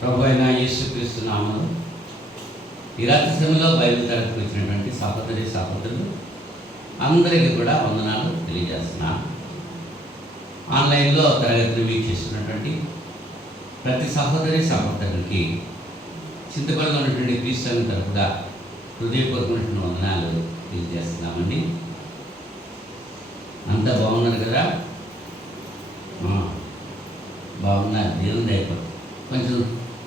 ప్రభు అయిన యేసుక్రీస్తు నామములో ఈ రాత్రి సమయంలో బైబిల్ తరగతికి వచ్చినటువంటి సహోదరులు అందరికీ కూడా వందనాలు తెలియజేస్తున్నాను. ఆన్లైన్లో తరగతిని వీక్షిస్తున్నటువంటి ప్రతి సహోదరునికి చింతపల్లిలో ఉన్నటువంటి క్రీస్తు తరపుగా హృదయపూర్వకమైనటువంటి వందనాలు తెలియజేస్తున్నామండి. అంతా బాగున్నారు కదా? బాగున్నారు. దేవుని దయతో కొంచెం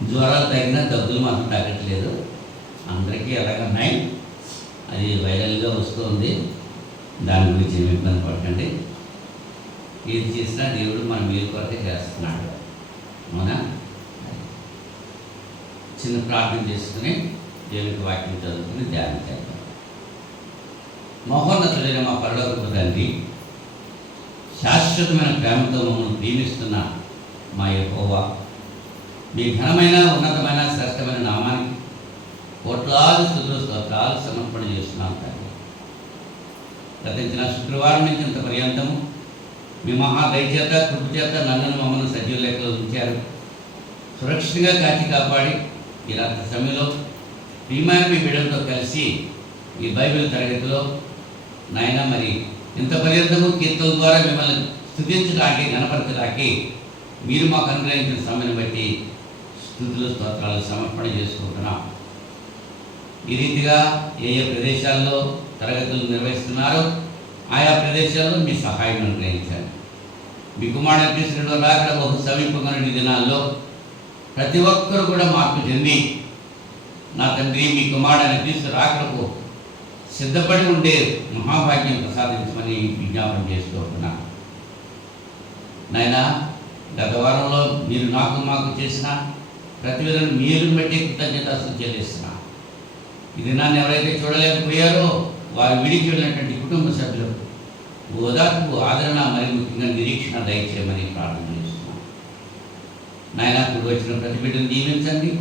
జ్వరాలు తగిన దగ్గులు మాత్రం తగ్గట్లేదు. అందరికీ ఎలాగన్నాయి, అది వైరల్గా వస్తుంది. దాని గురించి ఏమి ఇబ్బంది పడకండి. ఏది చేసినా దేవుడు మన మేలు కొరకే చేస్తున్నాడు. అవునా? చిన్న ప్రార్థన చేసుకుని దేవునికి వాక్యం చదువుకుని ధ్యానం చేద్దాం. మహోన్నతుడైన మా పరలోకపు తండ్రి, శాశ్వతమైన ప్రేమతో మమ్మల్ని ప్రేమిస్తున్న మా యెహోవా, మీ ఘనమైన ఉన్నతమైన శ్రేష్టమైన నామానికి కోట్లాది స్తుతులు స్తోత్రాలు సమర్పణ చేస్తున్నాం తండ్రి. గతించిన శుక్రవారం నుంచి ఇంత పర్యంతము మీ మహా దయచేత కృప చేత నన్ను మమ్మల్ని సజీవ లెక్కలో ఉంచారు. సురక్షితంగా కాచి కాపాడి ఈ రాత్రి సమయంలో ప్రియమైన మీ బిడ్డలతో కలిసి ఈ బైబిల్ తరగతిలో నాయన మరి ఇంత పర్యంతము కీర్తన ద్వారా మిమ్మల్ని స్తుతించడానికి గణపరచడానికి మీరు మాకు అనుగ్రహించిన సమయాన్ని బట్టి స్తుతులు స్తోత్రాలు సమర్పణ చేసుకుంటున్నాం. ఈ రీతిగా ఏ ఏ ప్రదేశాల్లో తరగతులు నిర్వహిస్తున్నారో ఆయా ప్రదేశాల్లో మీ సహాయం అనుగ్రహించండి. మీ కుమారుడు కృష్ణుడు రాకడ బహు సమీపంగా దినాల్లో ప్రతి ఒక్కరూ కూడా మార్పు చెంది నా తండ్రి మీ కుమారుడు కృష్ణుడు రాకడకు సిద్ధపడి ఉండే మహాభాగ్యం ప్రసాదించమని విజ్ఞాపన చేస్తూ ఉంటున్నాను. నాయన, గత వారంలో మీరు మాకు చేసిన ప్రతి విధంగా మీరు బట్టి కృతజ్ఞతలు చెల్లిస్తున్నా. ఈ దినాన్ని ఎవరైతే చూడలేకపోయారో వారు విడిచి వెళ్ళినటువంటి కుటుంబ సభ్యులకు ఓదార్పు, ఆదరణ, మరి ముఖ్యంగా నిరీక్షణ దయచేయమని ప్రార్థన చేస్తున్నాను. నాయన, ఇప్పుడు వచ్చిన ప్రతి బిడ్డను దీవించండి.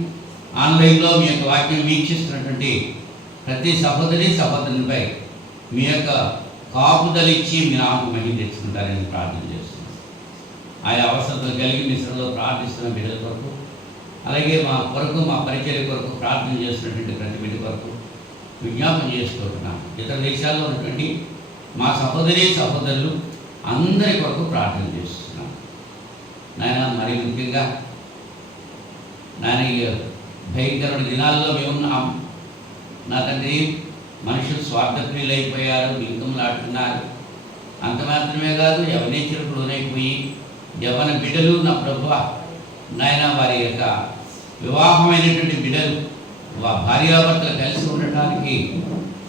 ఆన్లైన్లో మీ యొక్క వాక్యం వీక్షిస్తున్నటువంటి ప్రతి సహోదరునిపై మీ యొక్క కాపుదలిచ్చి మీ నామకు మహిమ తెచ్చుకుంటారని ప్రార్థన చేస్తున్నాను. ఆయా అవసరతలు కలిగి మీ శ్రమలో ప్రార్థిస్తున్న బిడ్డల కొరకు, అలాగే మా కొరకు, మా పరిచర్య కొరకు ప్రార్థన చేస్తున్నటువంటి ప్రతి బిడ్డ కొరకు విజ్ఞాపన చేసుకుంటున్నాను. ఇతర దేశాల్లో ఉన్నటువంటి మా సహోదరులు అందరి కొరకు ప్రార్థన చేస్తున్నాను. నాయన, మరి ముఖ్యంగా నాయన ఈ భయంకరమైన దినాల్లో మేమున్నాం. నా తండ్రి, మనుషులు స్వార్థప్రియులైపోయారు, బింకములాడుతున్నారు. అంత మాత్రమే కాదు, యవనేచ్ఛలకు లోనైపోయి యవన బిడ్డలు నా ప్రభువా నాయన వారి యొక్క వివాహమైనటువంటి బిడ్డలు భార్యాభర్తలు కలిసి ఉండటానికి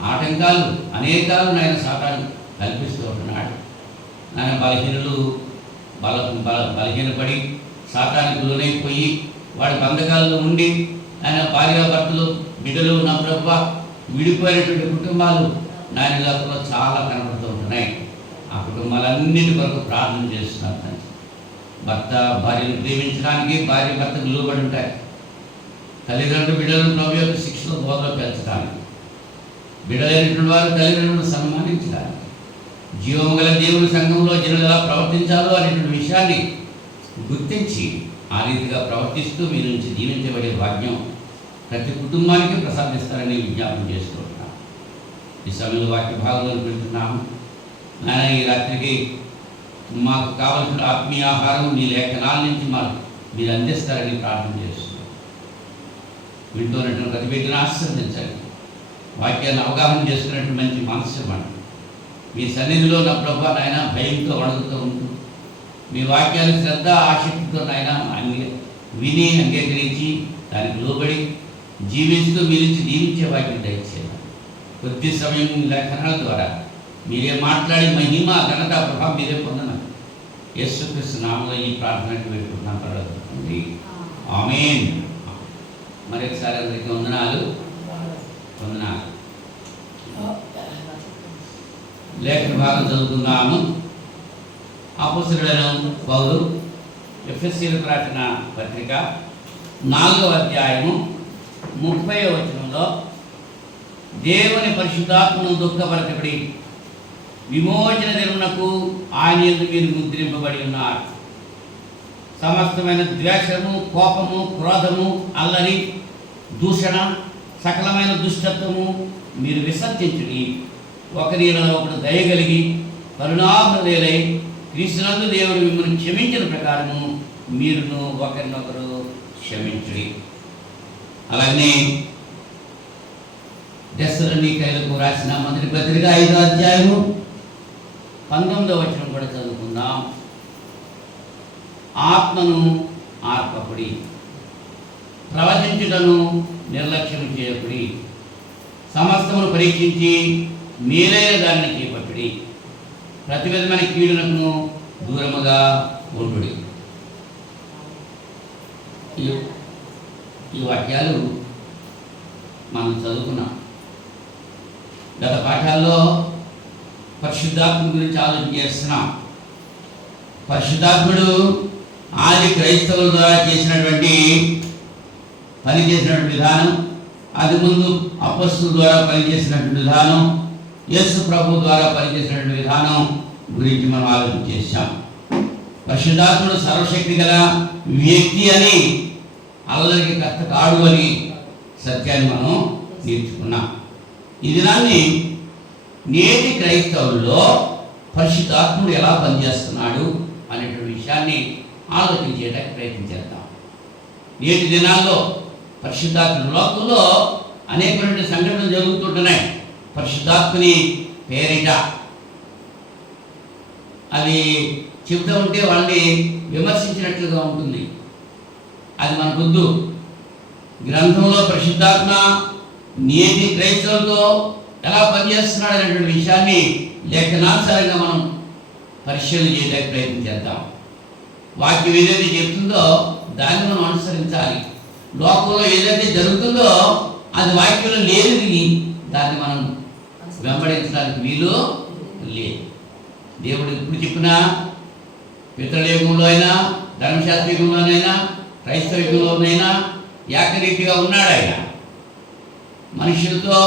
ఆటంకాలు అనేకాలు నాయన సాతాను కల్పిస్తూ ఉంటున్నాడు. నాయన బలహీనపడి సాతానికి లోనైపోయి వాడి బంధకాల్లో ఉండి ఆయన భార్యాభర్తలు బిడ్డలు నా ప్రభువా విడిపోయినటువంటి కుటుంబాలు నాయన లోకంలో చాలా కనబడుతూ ఉంటున్నాయి. ఆ కుటుంబాలన్నిటి వరకు ప్రార్థన చేస్తున్నారు. తండ్రి, భర్త భార్యను ప్రేమించడానికి భార్య భర్తకు లోబడి ఉంటాయి. తల్లిదండ్రులు బిడ్డలను ప్రభు యొక్క శిక్షలో బోధలో పెంచడానికి, బిడ్డలైనటువంటి వారు తల్లిదండ్రులను సన్మానించడానికి, జీవము గల దేవుని సంఘంలో జనులు ఎలా ప్రవర్తించాలో అనేటువంటి విషయాన్ని గుర్తించి ఆ రీతిగా ప్రవర్తిస్తూ మీ నుంచి జీవించబడే భాగ్యం ప్రతి కుటుంబానికి ప్రసాదిస్తారని విజ్ఞాపన చేసుకుంటున్నాం. ఈ సమయంలో వాక్య భాగంలో పెడుతున్నాము. నాయన, ఈ రాత్రికి మాకు కావలసిన ఆత్మీయ ఆహారం మీ లేఖనాల నుంచి మీరు అందిస్తారని ప్రార్థన చేస్తున్నాం. వింటున్నటువంటి ప్రతి బిడ్డను ఆశీర్వదించండి. వాక్యాన్ని అవగాహన చేసుకున్నట్టు మంచి మనసు ఇవ్వండి. మీ సన్నిధిలో నా ప్రభు నాయన భయంతో వణుకుతూ ఉంటూ మీ వాక్యాన్ని శ్రద్ధ ఆసక్తితో నాయన విని అంగీకరించి దానికి లోబడి జీవిస్తూ మీ నుంచి జీవించే వాక్యం దయచేయాలి. కొద్ది సమయం లేఖనాల ద్వారా మీరే మాట్లాడి మహిమ, ఘనత, ప్రభావం మీరే పొందన్నారు. యేసుక్రీస్తు నామములో ఈ ప్రార్థనకు పెట్టుకుంటున్నాం. పడుతుంది. ఆమేన్. మరొకసారి అందరికీ వందనాలు. లేఖన భాగం చదువుతున్నాము. అపోస్తలుడైన పౌలు ఎఫెసీయులకు రాసిన పత్రిక 4వ అధ్యాయము 30వ వచనంలో, దేవుని పరిశుద్ధాత్మను దుఃఖపరచబడి విమోచన దినమునకు ఆయన యందు మీరు ముద్రింపబడి ఉన్నారు. సమస్తమైన ద్వేషము, కోపము, క్రోధము, అల్లరి, దూషణ, సకలమైన దుష్టత్వము మీరు విసర్జించుడి. ఒకరిలో ఒకడు దయగలిగి కరుణాహృదయులై క్రీస్తునందు దేవుడు మిమ్మల్ని క్షమించిన ప్రకారము మీరును ఒకరినొకరు క్షమించుడి. అలాగే దెస్సలోనికైలకు రాసిన మొదటి పత్రిక 5వ అధ్యాయము 19వ వచనం కూడా చదువుకుందాం. ఆత్మను ఆర్పకుడి, ప్రవచించుటను నిర్లక్ష్యం చేయకుడి, సమస్తమును పరీక్షించి మేలైన దానిని చేపట్టుడి, ప్రతి విధమైన కీడులకు దూరముగా ఉండుడి. ఈ వాక్యాలు మనం చదువుకున్నాం. గత పాఠాల్లో పరిశుద్ధాత్మ గురించి ఆలోచన చేస్తున్నాం. పరిశుద్ధాత్ముడు ఆది క్రైస్తవుల ద్వారా చేసినటువంటి పనిచేసినటువంటి విధానం, అది ముందు అపొస్తలుల ద్వారా పనిచేసినటువంటి విధానం, యేసు ప్రభు ద్వారా పనిచేసినటువంటి విధానం గురించి మనం ఆలోచన చేశాం. పరిశుద్ధాత్ముడు సర్వశక్తి గల వ్యక్తి అని, అల్లరికి కర్త కాడు అని సత్యాన్ని మనం నేర్చుకున్నాం. ఈ దినాన్ని నేటి క్రైస్తవుల్లో పరిశుద్ధాత్ముడు ఎలా పనిచేస్తున్నాడు అనేటువంటి విషయాన్ని ఆలోచించేయడానికి ప్రయత్నం చేద్దాం. నేటి దినాల్లో పరిశుద్ధాత్మ లోకంలో అనేకమైన సంఘటనలు జరుగుతుంటున్నాయి. పరిశుద్ధాత్మని పేరిట అవి చెబుతూ ఉంటే వాళ్ళని విమర్శించినట్లుగా ఉంటుంది. అది మనకొద్దు. గ్రంథంలో పరిశుద్ధాత్మ నేటి క్రైస్తవులతో ఎలా పనిచేస్తున్నాడు అనేటువంటి విషయాన్ని లేఖనానుసారంగా మనం పరిశీలన చేయడానికి ప్రయత్నం చేద్దాం. వాక్యం ఏదైతే చెప్తుందో దాన్ని మనం అనుసరించాలి. లోకంలో ఏదైతే జరుగుతుందో అది వాక్యంలో లేనిది దాన్ని మనం వెంబడించడానికి వీలు లేదు. దేవుడు ఇప్పుడు చెప్పినా పితృల యుగంలో అయినా, ధర్మశాస్త్ర యుగంలోనైనా, క్రైస్తవ యుగంలోనైనా ఏకరీతిగా ఉన్నాడు. ఆయన మనుషులతో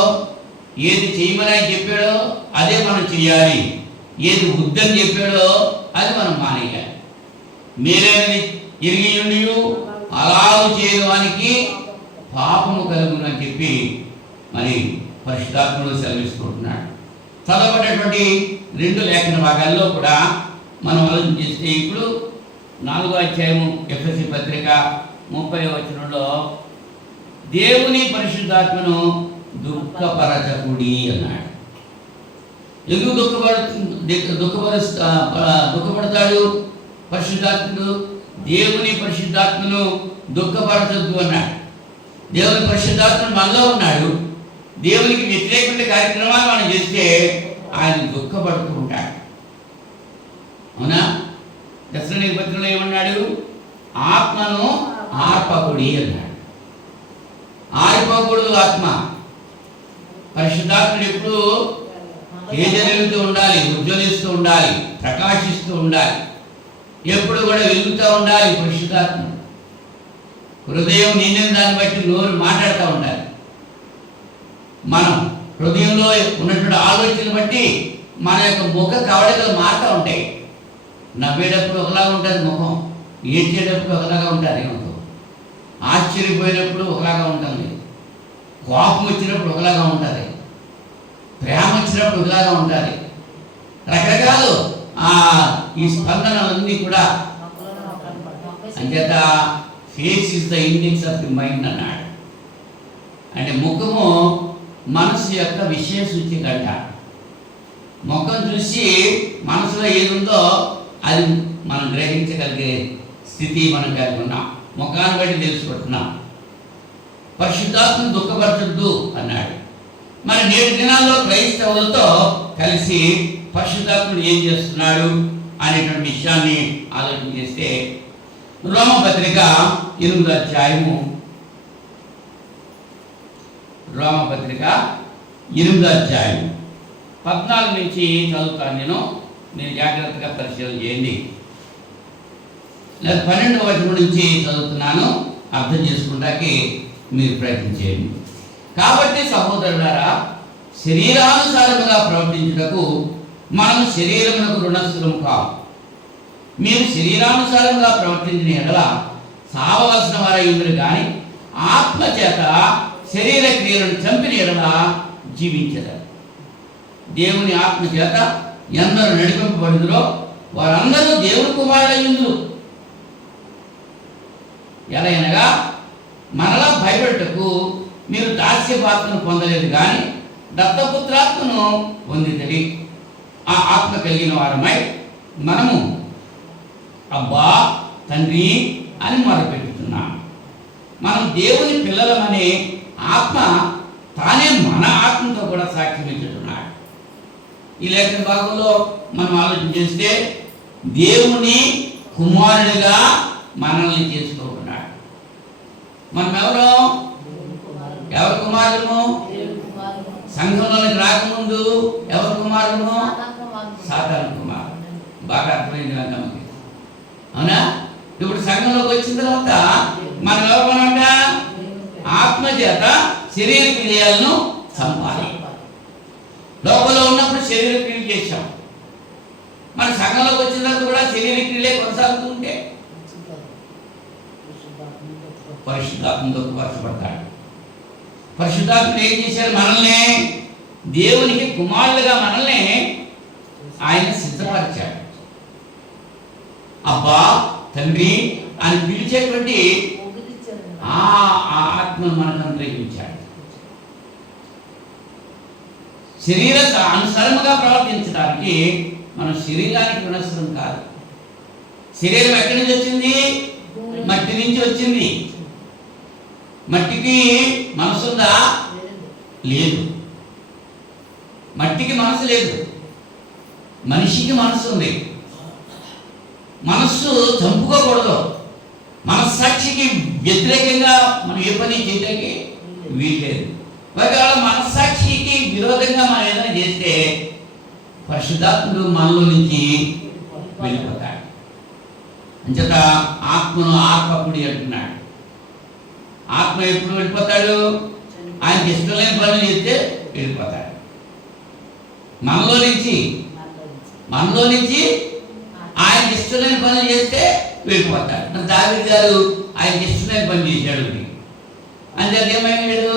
ఏది చేయమని ఆయన చెప్పాడో అదే మనం చేయాలి, ఏది వద్దని చెప్పాడో అది మనం మానేయాలి. మీరేది ఎరిగి ఉండి అలాగూ చేయడానికి పాపము కలుగును అని చెప్పి మరి పరిశుద్ధాత్ముడు సెలవిస్తుంటున్నాడు. చదవబడినటువంటి 2 లేఖన భాగాల్లో కూడా మనం ఆలోచన చేస్తే, ఇప్పుడు 4వ అధ్యాయము ఎఫెసీ పత్రిక 30వ వచనంలో దేవుని పరిశుద్ధాత్మను దుఃఖపరచకుడి అన్నాడు. ఎందుకు దుఃఖపడతాడు పరిశుద్ధాత్ముడు? దేవుని పరిశుద్ధాత్మను దుఃఖపరచద్దు అన్నాడు. దేవుని పరిశుద్ధాత్మను మనలో ఉన్నాడు. దేవునికి వ్యతిరేకమైన కార్యక్రమాలు మనం చేస్తే ఆయన దుఃఖపడుతూ ఉంటాడు. అవునా? దశలోనిక పత్రికలో ఏమన్నాడు? ఆత్మను ఆర్పకుడి అన్నాడు. ఆరిపోకూడదు ఆత్మ. పరిశుద్ధాత్ముడు ఎప్పుడు తేజరిల్లుతూ ఉండాలి, ఉజ్వలిస్తూ ఉండాలి, ప్రకాశిస్తూ ఉండాలి, ఎప్పుడు కూడా వెలుగుతూ ఉండాలి. పరిశుద్ధాత్మ హృదయం నిండిన దాన్ని బట్టి నోరు మాట్లాడుతూ ఉండాలి. మనం హృదయంలో ఉన్నటువంటి ఆలోచనలు బట్టి మన యొక్క ముఖ కవళికలు మారుతూ ఉంటాయి. నవ్వేటప్పుడు ఒకలాగా ఉంటుంది ముఖం, ఏడ్చేటప్పుడు ఒకలాగా ఉంటుంది ముఖం, ఆశ్చర్యపోయినప్పుడు ఒకలాగా ఉంటుంది, కోపం వచ్చినప్పుడు ఒకలాగా ఉంటుంది, ప్రేమ వచ్చినప్పుడు ఒకలాగా ఉంటుంది. రకరకాలు ఈ స్పందనలన్నీ కూడా. అంచేత face is the index of the mind అన్నాడు. అంటే ముఖము మనసు యొక్క విషయ సూచిక అంట. ముఖం చూసి మనసులో ఏది ఉందో అది మనం గ్రహించగలిగే స్థితి మనం కలిగి ఉన్నాం. ముఖాన్ని బట్టి తెలుసుకుంటున్నాం. పరిశుద్ధాత్మ దుఃఖపరచద్దు అన్నాడు. మరి నేటి దినాల్లో క్రైస్తవులతో కలిసి పరిశుద్ధాత్ముడు ఏం చేస్తున్నాడు అనేటువంటి విషయాన్ని ఆలోచన చేస్తే, రోమపత్రిక 8వ అధ్యాయము, రోమపత్రిక 8వ అధ్యాయం 14 నుంచి చదువుతాను. నేను జాగ్రత్తగా పరిశీలన చేయండి. లేదా 12వ వచనం నుంచి చదువుతున్నాను, అర్థం చేసుకుంటానికి మీరు ప్రయత్నం చేయండి. కాబట్టి సహోదరులారా, శరీరానుసారముగా ప్రవర్తించుటకు మనం శరీరమునకు రుణస్థులం కావు, మీరు శరీరానుసారంగా ప్రవర్తించిన ఎడల సావవలసిన వారై ఉందరు కానీ ఆత్మ చేత శరీర క్రియలను చంపిన ఎడల జీవించరు. దేవుని ఆత్మ చేత ఎందరూ నడిపింపబడుదురో వారందరూ దేవుని కుమారులయ్యుందురు. ఎలయనగా మనలా భయపెట్టుటకు మీరు దాస్యపాత్రను పొందలేదు కానీ దత్తపుత్రాత్మను పొందితరి. ఆ ఆత్మ కలిగిన వారమై మనము అబ్బా తండ్రి అని మొరపెట్టుతున్నాం. మనం దేవుని పిల్లలమనే ఆత్మ తానే మన ఆత్మతో కూడా సాక్ష్యం ఇచ్చుతున్నాడు. ఈ లేఖన భాగంలో మనం ఆలోచన చేస్తే దేవుని కుమారుడిగా మనల్ని చేసుకుంటున్నాడు. మనం ఎవరి కుమారులము? సంఘంలోనికి రాకముందు ఎవరి కుమారులము? సాతాను కుమారుడు. బాగా అర్థమైంది మనకి, అవునా? ఇప్పుడు సంఘంలోకి వచ్చిన తర్వాత మనం ఎవరమంట? ఆత్మ చేత శరీర క్రియలను చంపాలి. లోపల ఉన్నప్పుడు శరీర క్రియలు చేశాం. మన సంఘంలోకి వచ్చిన తర్వాత కూడా శరీర క్రియలే కొనసాగుతూ ఉంటే పరిశుద్ధాత్మతో పరచబడతాడు. పరిశుద్ధాత్ముడు ఏం చేశారు? మనల్ని దేవునికి కుమారులుగా మనల్ని ఆయన సిద్ధపరిచాడు. అబ్బా తండ్రి అని పిలిచేటువంటి ఆ ఆత్మను మనకు అనుగ్రహించాడు. శరీర అనుసరముగా ప్రవర్తించడానికి మనం శరీరానికి వినసరం కాదు. శరీరం ఎక్కడి నుంచి వచ్చింది? మట్టి నుంచి వచ్చింది. మట్టికి మనసుందా? లేదు. మట్టికి మనసు లేదు, మనిషికి మనసు ఉంది. మనస్సు చంపుకోకూడదు. మనస్సాక్షికి వ్యతిరేకంగా మనం ఏ పని చేయడానికి వీల్లేదు. ఒకవేళ మనస్సాక్షికి విరోధంగా మనం ఏదైనా చేస్తే పరిశుద్ధాత్ముడు మనలో నుంచి వెళ్ళిపోతాడు. అంచేత ఆత్మను ఆత్మకుడి అంటున్నాడు. ఆత్మ ఎప్పుడు వెళ్ళిపోతాడు? ఆయనకి ఇష్టం లేని పనులు చేస్తే వెళ్ళిపోతాడు. మనలో నుంచి ఆయనకి ఇష్టం లేని పనులు చేస్తే వెళ్ళిపోతాడు. మరి దావీదు గారు ఆయనకి ఇష్టం లేని పని చేశాడు. అంటే అదేమయ్యాడు?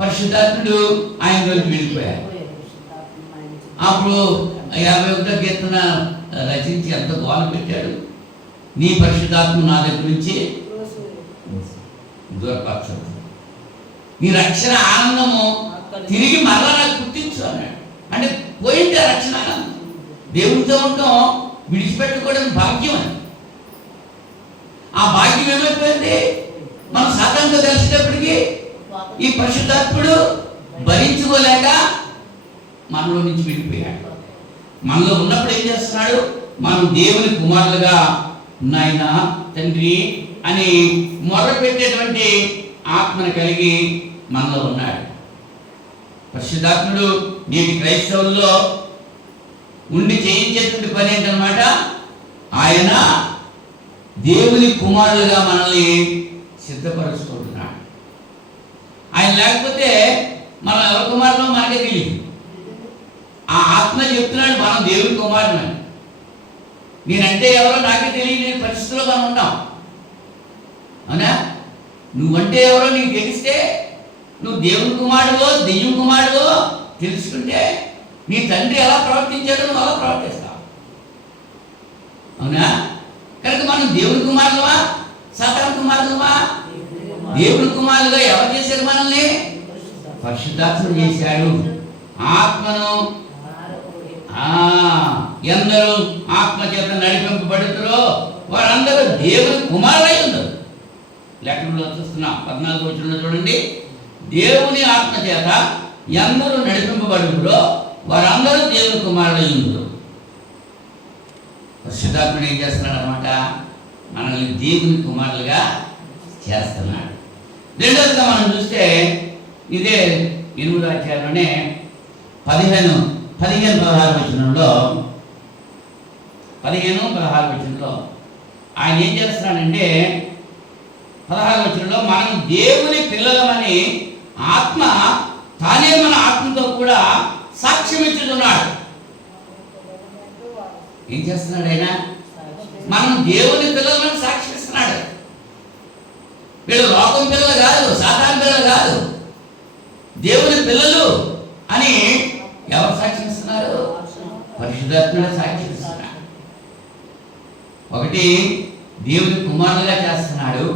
పరిశుద్ధాత్ముడు ఆయనలోకి వెళ్ళిపోయాడు. అప్పుడు 51వ కీర్తన రచించి ఎంత గోల పెట్టాడు. నీ పరిశుద్ధాత్మ నా దగ్గర నుంచి దూరపరచదు. నీ రక్షణ ఆనందము తిరిగి మరలా నాకు గుర్తించు అన్నాడు. అంటే పోయింటే రక్షణ ఆనందం. దేవుడితో ఉంటాం, విడిచిపెట్టుకోవడం భాగ్యం అని. ఆ భాగ్యం ఏమైపోయింది? మనం సాతానుతో కలిసేటప్పటికి ఈ పరిశుద్ధాత్ముడు భరించుకోలేక మనలో నుంచి వెళ్ళిపోయాడు. మనలో ఉన్నప్పుడు ఏం చేస్తున్నాడు? మనం దేవుని కుమారులుగా నాయన తండ్రి అని మొరపెట్టేటువంటి ఆత్మను కలిగి మనలో ఉన్నాడు. పరిశుద్ధాత్ముడు నేటి క్రైస్తవుల్లో ఉండి చేయించేటువంటి పని ఏంటన్నమాట? ఆయన దేవుని కుమారులుగా మనల్ని సిద్ధపరుచుకుంటున్నాడు. ఆయన లేకపోతే మనం ఎవరి కుమారులో మనకే తెలియదు. ఆ ఆత్మ చెప్తున్నాడు మనం దేవుని కుమారుని. నేనంటే ఎవరో నాకే తెలియని పరిస్థితిలో మనం ఉన్నాం, అవునా? నువ్వంటే ఎవరో నీకు తెలిస్తే, నువ్వు దేవుని కుమారుడో దెయ్యం కుమారుడో తెలుసుకుంటే నీ తండ్రి ఎలా ప్రవర్తించాడో నువ్వు అలా ప్రవర్తిస్తావు, అవునా? కనుక మనం దేవుని కుమారులమా సాతాను కుమారులమా? దేవుని కుమారులుగా ఎవరు చేశారు మనల్ని? పరిశుద్ధాత్ముడు చేశాడు. ఆత్మను ఎందరూ ఆత్మ చేత నడిపింపబడుతారో వారందరూ దేవుని కుమారులై ఉన్నారు. లేఖనంలో చూస్తున్నాం 14వ వచనంలో చూడండి. దేవుని ఆత్మ చేత ఎందరూ నడిపింపబడుతారో వారందరూ దేవుని కుమారులై ఉన్నారు. పరిశుద్ధాత్ముడు ఏం చేస్తున్నాడు అన్నమాట? మనల్ని దేవుని కుమారులుగా చేస్తున్నాడు. రెండవదిగా మనం చూస్తే ఇదే 8వ అధ్యాయంలోనే 15-16 వచనంలో 15-16 వచనంలో ఆయన ఏం చేస్తున్నాడంటే 16 వచనంలో మనం దేవుని పిల్లలమని ఆత్మ తానే మన ఆత్మతో కూడా సాక్ష్యం ఇచ్చుతున్నాడు. ఏం చేస్తున్నాడు ఆయన? మనం దేవుని పిల్లలను సాక్షిస్తున్నాడు. వీళ్ళు లోకం పిల్లలు కాదు, సాతాను పిల్లలు కాదు, దేవుని పిల్లలు అని ఎవరు సాక్షిస్తున్నారు? పరిశుద్ధాత్ముడు సాక్షిస్తున్నాడు. ఒకటి, దేవుని కుమారులుగా చేస్తున్నాడు.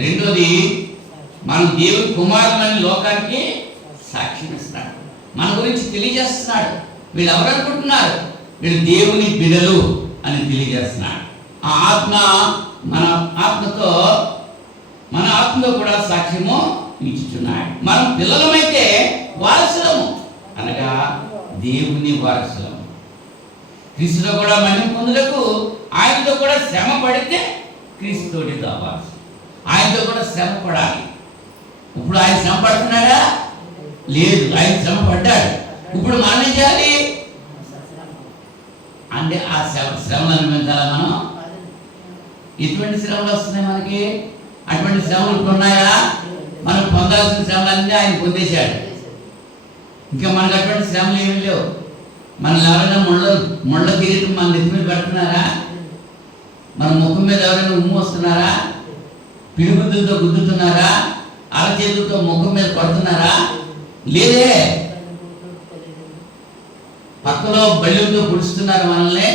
రెండోది, మనం దేవుని కుమారులని లోకానికి సాక్షిస్తున్నాడు. మన గురించి తెలియజేస్తున్నాడు. వీళ్ళు ఎవరు అనుకుంటున్నారు? వీళ్ళు దేవుని బిడ్డలు అని తెలియజేస్తున్నాడు. ఆ ఆత్మ మన ఆత్మతో కూడా సాక్ష్యము ఇచ్చుచున్నాడు. మనం పిల్లలమైతే వారసులము, అనగా దేవుని వారసులము. క్రీస్తులో కూడా మహిమ పొందుటకు ఆయనతో కూడా శ్రమ పడితే క్రీస్తుతోటి వారసు. ఆయనతో కూడా శ్రమ పడాలి. ఇప్పుడు ఆయన శ్రమ పడుతున్నాడా? లేదు, ఆయన శ్రమ పడ్డాడు. ఇప్పుడు మనం ఏం చేయాలి అంటే ఆ శ్రమను అనుభవించాలా మనం? ఎటువంటి శ్రమలు వస్తున్నాయి మనకి? అటువంటి శ్రమలు ఇప్పుడు ఉన్నాయా? మనం పొందాల్సిన శ్రమలన్నీ ఆయన పొందేశాడు. ఇంకా మనకు అటువంటి శ్రమలు ఏమీ లేవు. మనల్ని ఎవరైనా ముళ్ళ కిరీటం మన నెత్తి మీద పెడుతున్నారా? మన ముఖం మీద ఎవరైనా ఉమ్ము వస్తున్నారా? పిడిగుద్దులతో గుద్దుతున్నారా? అరచేతులతో ముఖం మీద పడుతున్నారా? లేదే. పక్కలో బళ్ళుతో పుడుస్తున్నారు మనల్ని.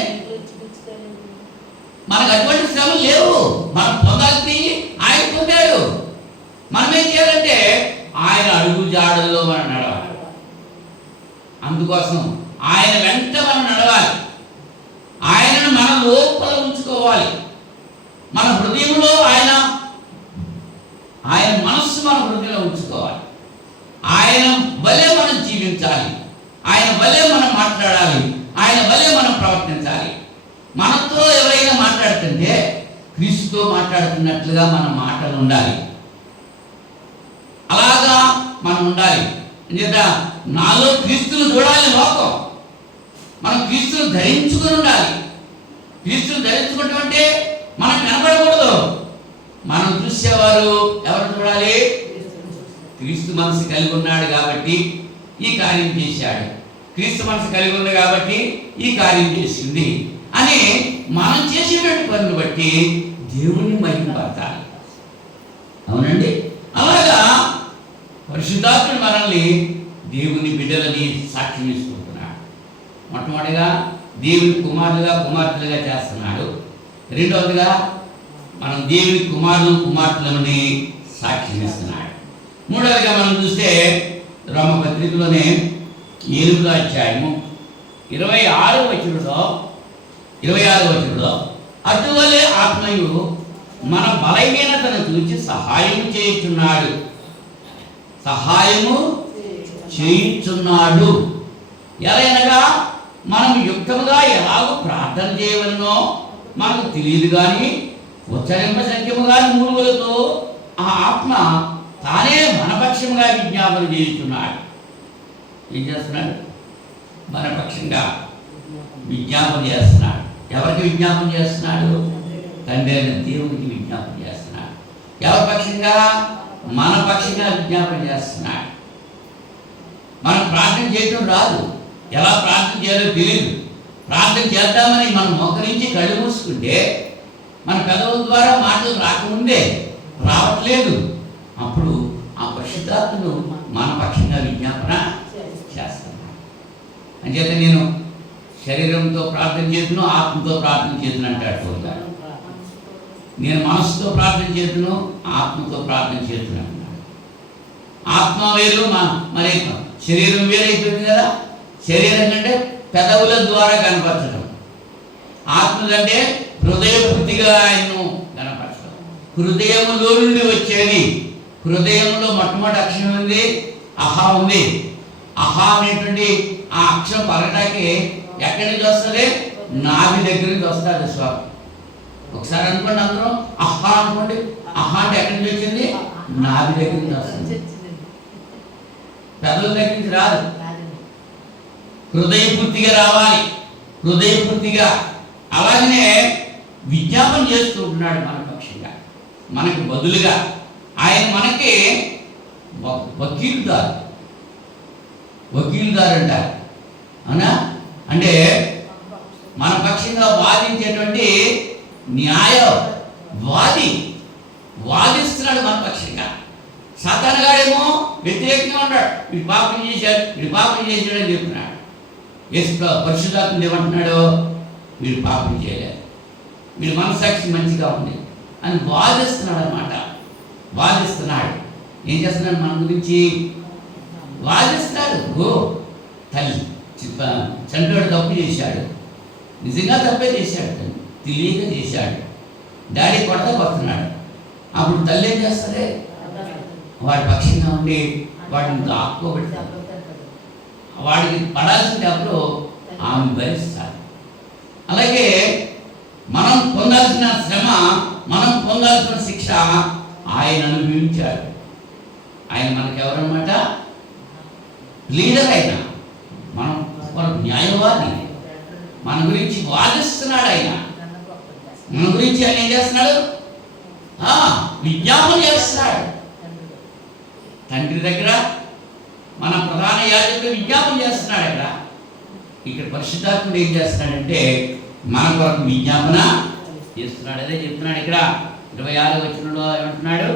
మనకు అటువంటి శ్రమలు లేవు. మనం పొందాల్సింది ఆయన పొందాడు. మనం ఏం చేయాలంటే ఆయన అడుగు జాడల్లో మనం నడవాలి. అందుకోసం ఆయన వెంట మనం నడవాలి. ఆయనను మన లోపల ఉంచుకోవాలి. మన హృదయంలో ఆయన మనస్సు మన హృదయంలో ఉంచుకోవాలి. ఆయన వలె మనం జీవించాలి. ఆయన వలె మనం మాట్లాడాలి. ఆయన వలె మనం ప్రవర్తించాలి. మనతో ఎవరైనా మాట్లాడుతుంటే క్రీస్తుతో మాట్లాడుతున్నట్లుగా మన మాటలు ఉండాలి. అలాగా మనం ఉండాలి. ఎందుకంటే నాలో క్రీస్తును చూడాలి లోకం. మనం క్రీస్తును ధరించుకుని ఉండాలి. క్రీస్తును ధరించుకుంటాం అంటే మనం కనపడకూడదు. మనం చూసేవారు ఎవరు చూడాలి? క్రీస్తు మనసు కలిగి ఉన్నాడు కాబట్టి ఈ కార్యం చేశాడు, క్రీస్తు మనసు కలిగి ఉంది కాబట్టి ఈ కార్యం చేసింది అని మనం చేసేటువంటి పనులు బట్టి దేవుని మహిమపరచాలి. అవునండి. అలాగా పరిశుద్ధాత్ముడు మనల్ని దేవుని బిడ్డలని సాక్ష్యం ఇస్తుంటున్నాడు. మొట్టమొదటిగా దేవుని కుమారులుగా కుమార్తెలుగా చేస్తున్నాడు. రెండవదిగా మనం దేవుని కుమార్తెలని సాక్ష్యం ఇస్తున్నాడు. మూడవదిగా మనం చూస్తే రోమపత్రికలోనే 8వ అధ్యాయము 26వ వచనంలో అటువలే ఆత్మయు మన బలహీనతను చూచి సహాయము చేయుచున్నాడు. ఎలాగనగా మనం యుక్తముగా ఎలాగో ప్రార్థన చేయవలనో మనకు తెలియదు కానీ ఉచ్చరింప సంఖ్యముగా మూలుగులతో ఆ ఆత్మ తానే మనపక్షంగా విజ్ఞాపన చేస్తున్నాడు. ఏం చేస్తున్నాడు? మనపక్షంగా విజ్ఞాపన చేస్తున్నాడు. ఎవరికి విజ్ఞాపన చేస్తున్నాడు? తండ్రి అయిన దేవునికి విజ్ఞాపన చేస్తున్నాడు. ఎవరి పక్షంగా? మన పక్షంగా విజ్ఞాపన చేస్తున్నాడు. మనం ప్రార్థన చేయటం రాదు, ఎలా ప్రార్థన చేయాలో తెలియదు. ప్రార్థన చేద్దామని మనం మోకరించి కళ్ళు మూసుకుంటే మన పెదవుల ద్వారా మాటలు రాకముందే రావట్లేదు. అప్పుడు ఆ పరిశుద్ధాత్మను మన పక్షంగా విజ్ఞాపన చేస్తున్నాడు. అంచేత నేను శరీరంతో ప్రార్థన చేతును, ఆత్మతో ప్రార్థన చేతును అంటాడు. నేను మనసుతో ప్రార్థన చేతును, ఆత్మతో ప్రార్థన చేతును అంటున్నాడు. ఆత్మ వేరు, మరి శరీరం వేరైపోయింది కదా. శరీరం కంటే పెదవుల ద్వారా కనపరచడం, ఆత్మ కంటే హృదయబుద్ధిగా ఆయన్ను కనపరచడం. హృదయములో నుండి వచ్చేది. హృదయంలో మొట్టమొదటి అక్షరం ఉంది, అహా ఉంది. అహా అనేటువంటి ఆ అక్షరం పలకటానికి ఎక్కడి నుంచి వస్తుంది? నాభి దగ్గర నుంచి వస్తుంది స్వామి. ఒకసారి అనుకోండి, అందరం అహా అనుకోండి. అహా అంటే ఎక్కడి నుంచి వచ్చింది? నాభి దగ్గర నుంచి వస్తుంది, పెదవుల దగ్గర నుంచి రాదు. హృదయపూర్తిగా రావాలి, హృదయపూర్తిగా. అలాగనే విజ్ఞాపన చేస్తూ ఉంటున్నాడు మన పక్షంగా, మనకు బదులుగా. ఆయన మనకి వకీలుదారు అంటారు. అవునా? అంటే మన పక్షంగా వాదించేటువంటి న్యాయవాది, వాదిస్తున్నాడు మన పక్షంగా. సాతానుగాడేమో వ్యతిరేకంగా ఉన్నాడు, వీడు పాపం చేశాడు, వీడు పాపం చేశాడు అని చెప్తున్నాడు. యేసు పరిశుద్ధాత్మ ఏమంటున్నాడు? వీడు పాపం చేయలేదు, వీడి మనసాక్షి మంచిగా ఉంది అని వాదిస్తున్నాడు అన్నమాట. వాదిస్తున్నాడు. ఏం చేస్తున్నాడు? మన గురించి వాదిస్తాడు. తల్లి చంద్రుడు తప్పు చేశాడు, నిజంగా తప్పే చేశాడు, తెలియక చేశాడు, డాడీ కొడతకు వస్తున్నాడు. అప్పుడు తల్లి ఏం చేస్తుంది? వాడి పక్షంగా ఉండి వాడిని ఆపుకోబెడతాడు. వాడికి పడాల్సిన అప్పుడు ఆమె భరిస్తాడు. అలాగే మనం పొందాల్సిన శ్రమ, మనం పొందాల్సిన శిక్ష ఆయన అనుభవించాడు. ఆయన మనకు ఎవరన్నమాట? లీడర్. అయినా మనం న్యాయవాది, మన గురించి వాదిస్తున్నాడు. ఆయన మన గురించి ఆయన ఏం చేస్తున్నాడు? విజ్ఞాపన చేస్తున్నాడు. తండ్రి దగ్గర మన ప్రధాన యాజకుడు విజ్ఞాపన చేస్తున్నాడు. ఇక్కడ పరిశుద్ధాత్ముడు ఏం చేస్తున్నాడంటే మన కొరకు విజ్ఞాపన చేస్తున్నాడు. అదే చెప్తున్నాడు ఇక్కడ 26వ వచనంలో. ఏమంటున్నాడు?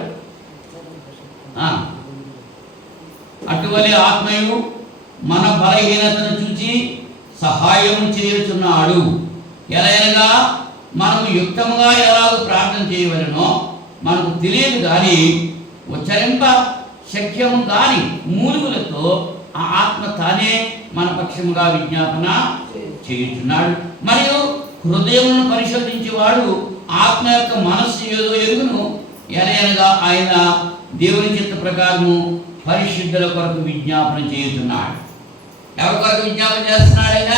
అటువలే ఆత్మయు మన బలహీనతను చూచి సహాయం చేయుచున్నాడు. ఎలాగనగా మనము యుక్తముగా ఎలాగ ప్రార్థన చేయవలెనో మనకు తెలియదు, కానీ ఉచ్చరింప శక్యము కాని మూలుగులతో ఆ ఆత్మ తానే మన పక్షముగా విజ్ఞాపన చేయుచున్నాడు. మరియు హృదయములను పరిశోధించేవాడు ఆత్మ యొక్క మనస్సు ఏదో ఎరుగును. ఎలాగనగా ఆయన దేవుని చిత్త ప్రకారము పరిశుద్ధుల కొరకు విజ్ఞాపన చేయుచున్నాడు. ఎవరి కొరకు విజ్ఞాపన చేస్తున్నాడు? ఆయన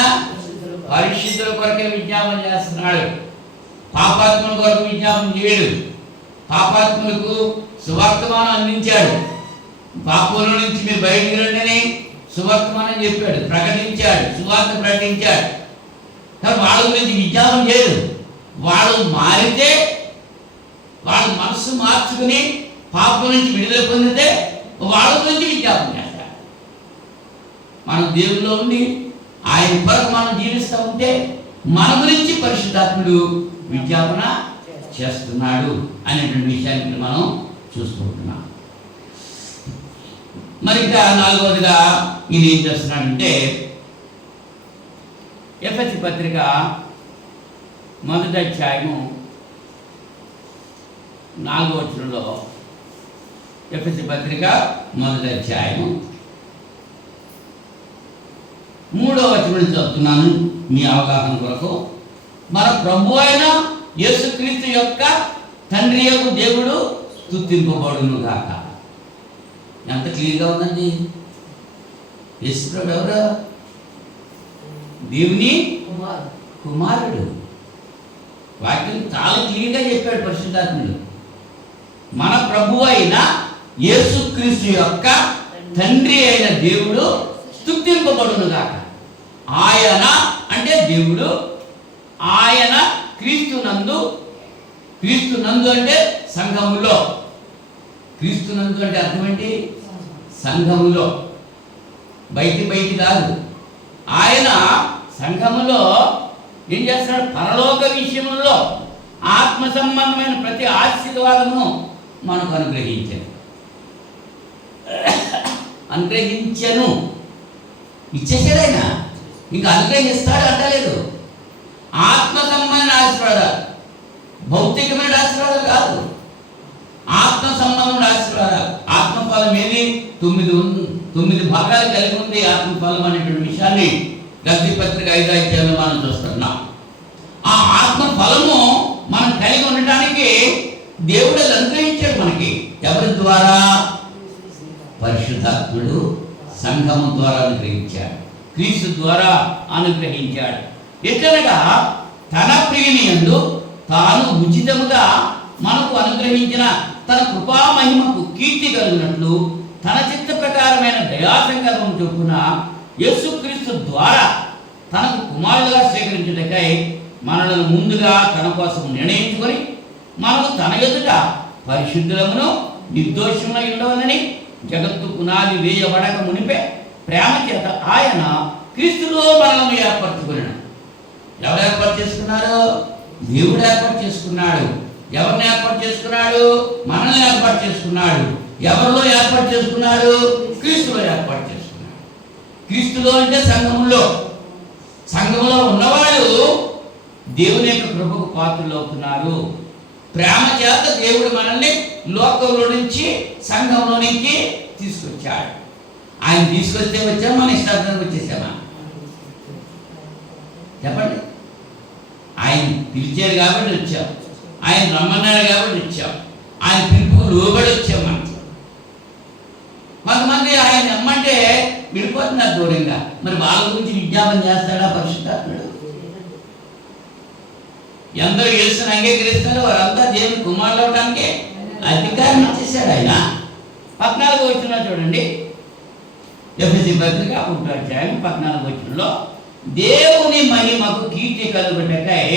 పరిశుద్ధుల కొరకే విజ్ఞాపన చేస్తున్నాడు. పాపాత్ముల కొరకు విజ్ఞాపన చేయడు. పాపాత్ములకు సువార్తమానం అందించాడు. పాపంలో నుంచి మీరు బయటికి రండి అని సువార్తమానం చెప్పాడు, ప్రకటించాడు, సువార్త ప్రకటించాడు. కానీ వాళ్ళ గురించి విజ్ఞాపన చేయడు. వాళ్ళు మారితే, వాళ్ళ మనస్సు మార్చుకుని పాపం నుంచి విడుదల పొందితే వాళ్ళ గురించి విజ్ఞాపన చేస్తారు. మనం దేవుల్లో ఉండి ఆయన కొరకు మనం జీవిస్తూ ఉంటే మన గురించి పరిశుద్ధాత్ముడు విజ్ఞాపన చేస్తున్నాడు అనేటువంటి విషయాన్ని మనం చూసుకుంటున్నాం. మరి ఇంకా 4వదిగా ఈయన ఏం చేస్తున్నాడంటే ఎఫెసీ పత్రిక 1వ అధ్యాయము 4వ వచనంలో, ఎఫెసీ పత్రిక 1వ అధ్యాయము 3వ వచనం చదువుతున్నాను మీ అవగాహన కొరకు. మన ప్రభు అయిన యేసుక్రీస్తు యొక్క తండ్రి యొక్క దేవుడు స్తుతింపబడును గాక. ఎంత క్లియర్గా ఉందండి. యేసుప్రభుడు ఎవరు? దేవుని కుమారుడు. వాక్యం చాలా క్లియర్గా చెప్పాడు పరిశుద్ధాత్ముడు. మన ప్రభు అయిన యేసుక్రీస్తు యొక్క తండ్రి అయిన దేవుడు స్తుతింపబడును గాక. ఆయన అంటే దేవుడు, ఆయన క్రీస్తునందు. క్రీస్తునందు అంటే సంఘములో. క్రీస్తునందు అంటే అర్థం ఏంటి? సంఘములో, బయటి కాదు. ఆయన సంఘములో ఏం చేస్తున్నాడు? పరలోక విషయంలో ఆత్మ సంబంధమైన ప్రతి ఆశీర్వాదమును మనకు అనుగ్రహించను. ఇచ్చేసాడు ఆయన. ఇంకా అనుగ్రహిస్తాడు అంటలేదు. ఆత్మ సంబంధమైన ఆశీర్వాదాలు, భౌతికమైన ఆశీర్వాదాలు కాదు, ఆత్మ సంబంధమైన ఆశీర్వాదాలు. ఆత్మఫలం ఏది? 9 భాగాలు కలిగి ఉంది ఆత్మఫలం అనేటువంటి విషయాన్ని గద్ది పత్రిక 5వ అధ్యాయంలో మనం చూస్తున్నాం. ఆ ఆత్మఫలము మనం కలిగి ఉండటానికి దేవుడు అనుగ్రహించాడు మనకి. ఎవరి ద్వారా? పరిశుద్ధాత్ముడు సంఘము ద్వారా అనుగ్రహించాడు, క్రీస్తు ద్వారా అనుగ్రహించాడు. ఎట్లనగా తన ప్రియుని యందు తాను ఉచితముగా మనకు అనుగ్రహించిన తన కృపా మహిమకు కీర్తి కలుగునట్లు తన చిత్త ప్రకారమైన దయాసంకల్పం చొప్పున యేసుక్రీస్తు ద్వారా తనకు కుమారులుగా స్వీకరించుటకై మనలను ముందుగా తన కోసం నిర్ణయించుకొని మనకు తన ఎదుట పరిశుద్ధులమును నిర్దోషములై ఉండవలని జగత్తు పునాది వేయబడక మునిపే ప్రేమ చేత ఆయన క్రీస్తులో మనల్ని ఏర్పరచుకున్నాడు. ఎవరు ఏర్పాటు చేసుకున్నారు? దేవుడు ఏర్పాటు చేసుకున్నాడు. ఎవరిని ఏర్పాటు చేసుకున్నాడు? మనల్ని ఏర్పాటు చేసుకున్నాడు. ఎవరిలో ఏర్పాటు చేసుకున్నాడు? క్రీస్తులో ఏర్పాటు చేసుకున్నాడు. క్రీస్తులో అంటే సంఘంలో. సంఘంలో ఉన్నవాడు దేవుని యొక్క కృపకు పాత్రలు అవుతున్నారు. ప్రేమ చేత దేవుడు మనల్ని లోకంలో నుంచి సంఘంలోనికి తీసుకొచ్చాడు. ఆయన తీసుకొస్తే వచ్చామా, మన ఇష్టార్థానికి వచ్చేసామా? చెప్పండి. ఆయన పిలిచారు కాబట్టి వచ్చాం. ఆయన రమ్మన్నారు కాబట్టి వచ్చాం. ఆయన పిలుపుకు లోబడి వచ్చాం. మనం కొంతమంది ఆయన నమ్మంటే విడిపోతున్నారు దూరంగా. మరి వాళ్ళ గురించి విజ్ఞాపన చేస్తాడా పరిశుద్ధాత్ముడు? ఎందరూ యేసుని అంగీకరిస్తారో వారంతా దేవుని కుమారులు అవడానికి అధికారం ఇచ్చేశాడు ఆయన. 14వ వచనంలో చూడండి, ఎఫెసీ పత్రిక 1వ అధ్యాయం 14వ వచనంలో, దేవుని మహిమకు కీర్తి కలుగుటకై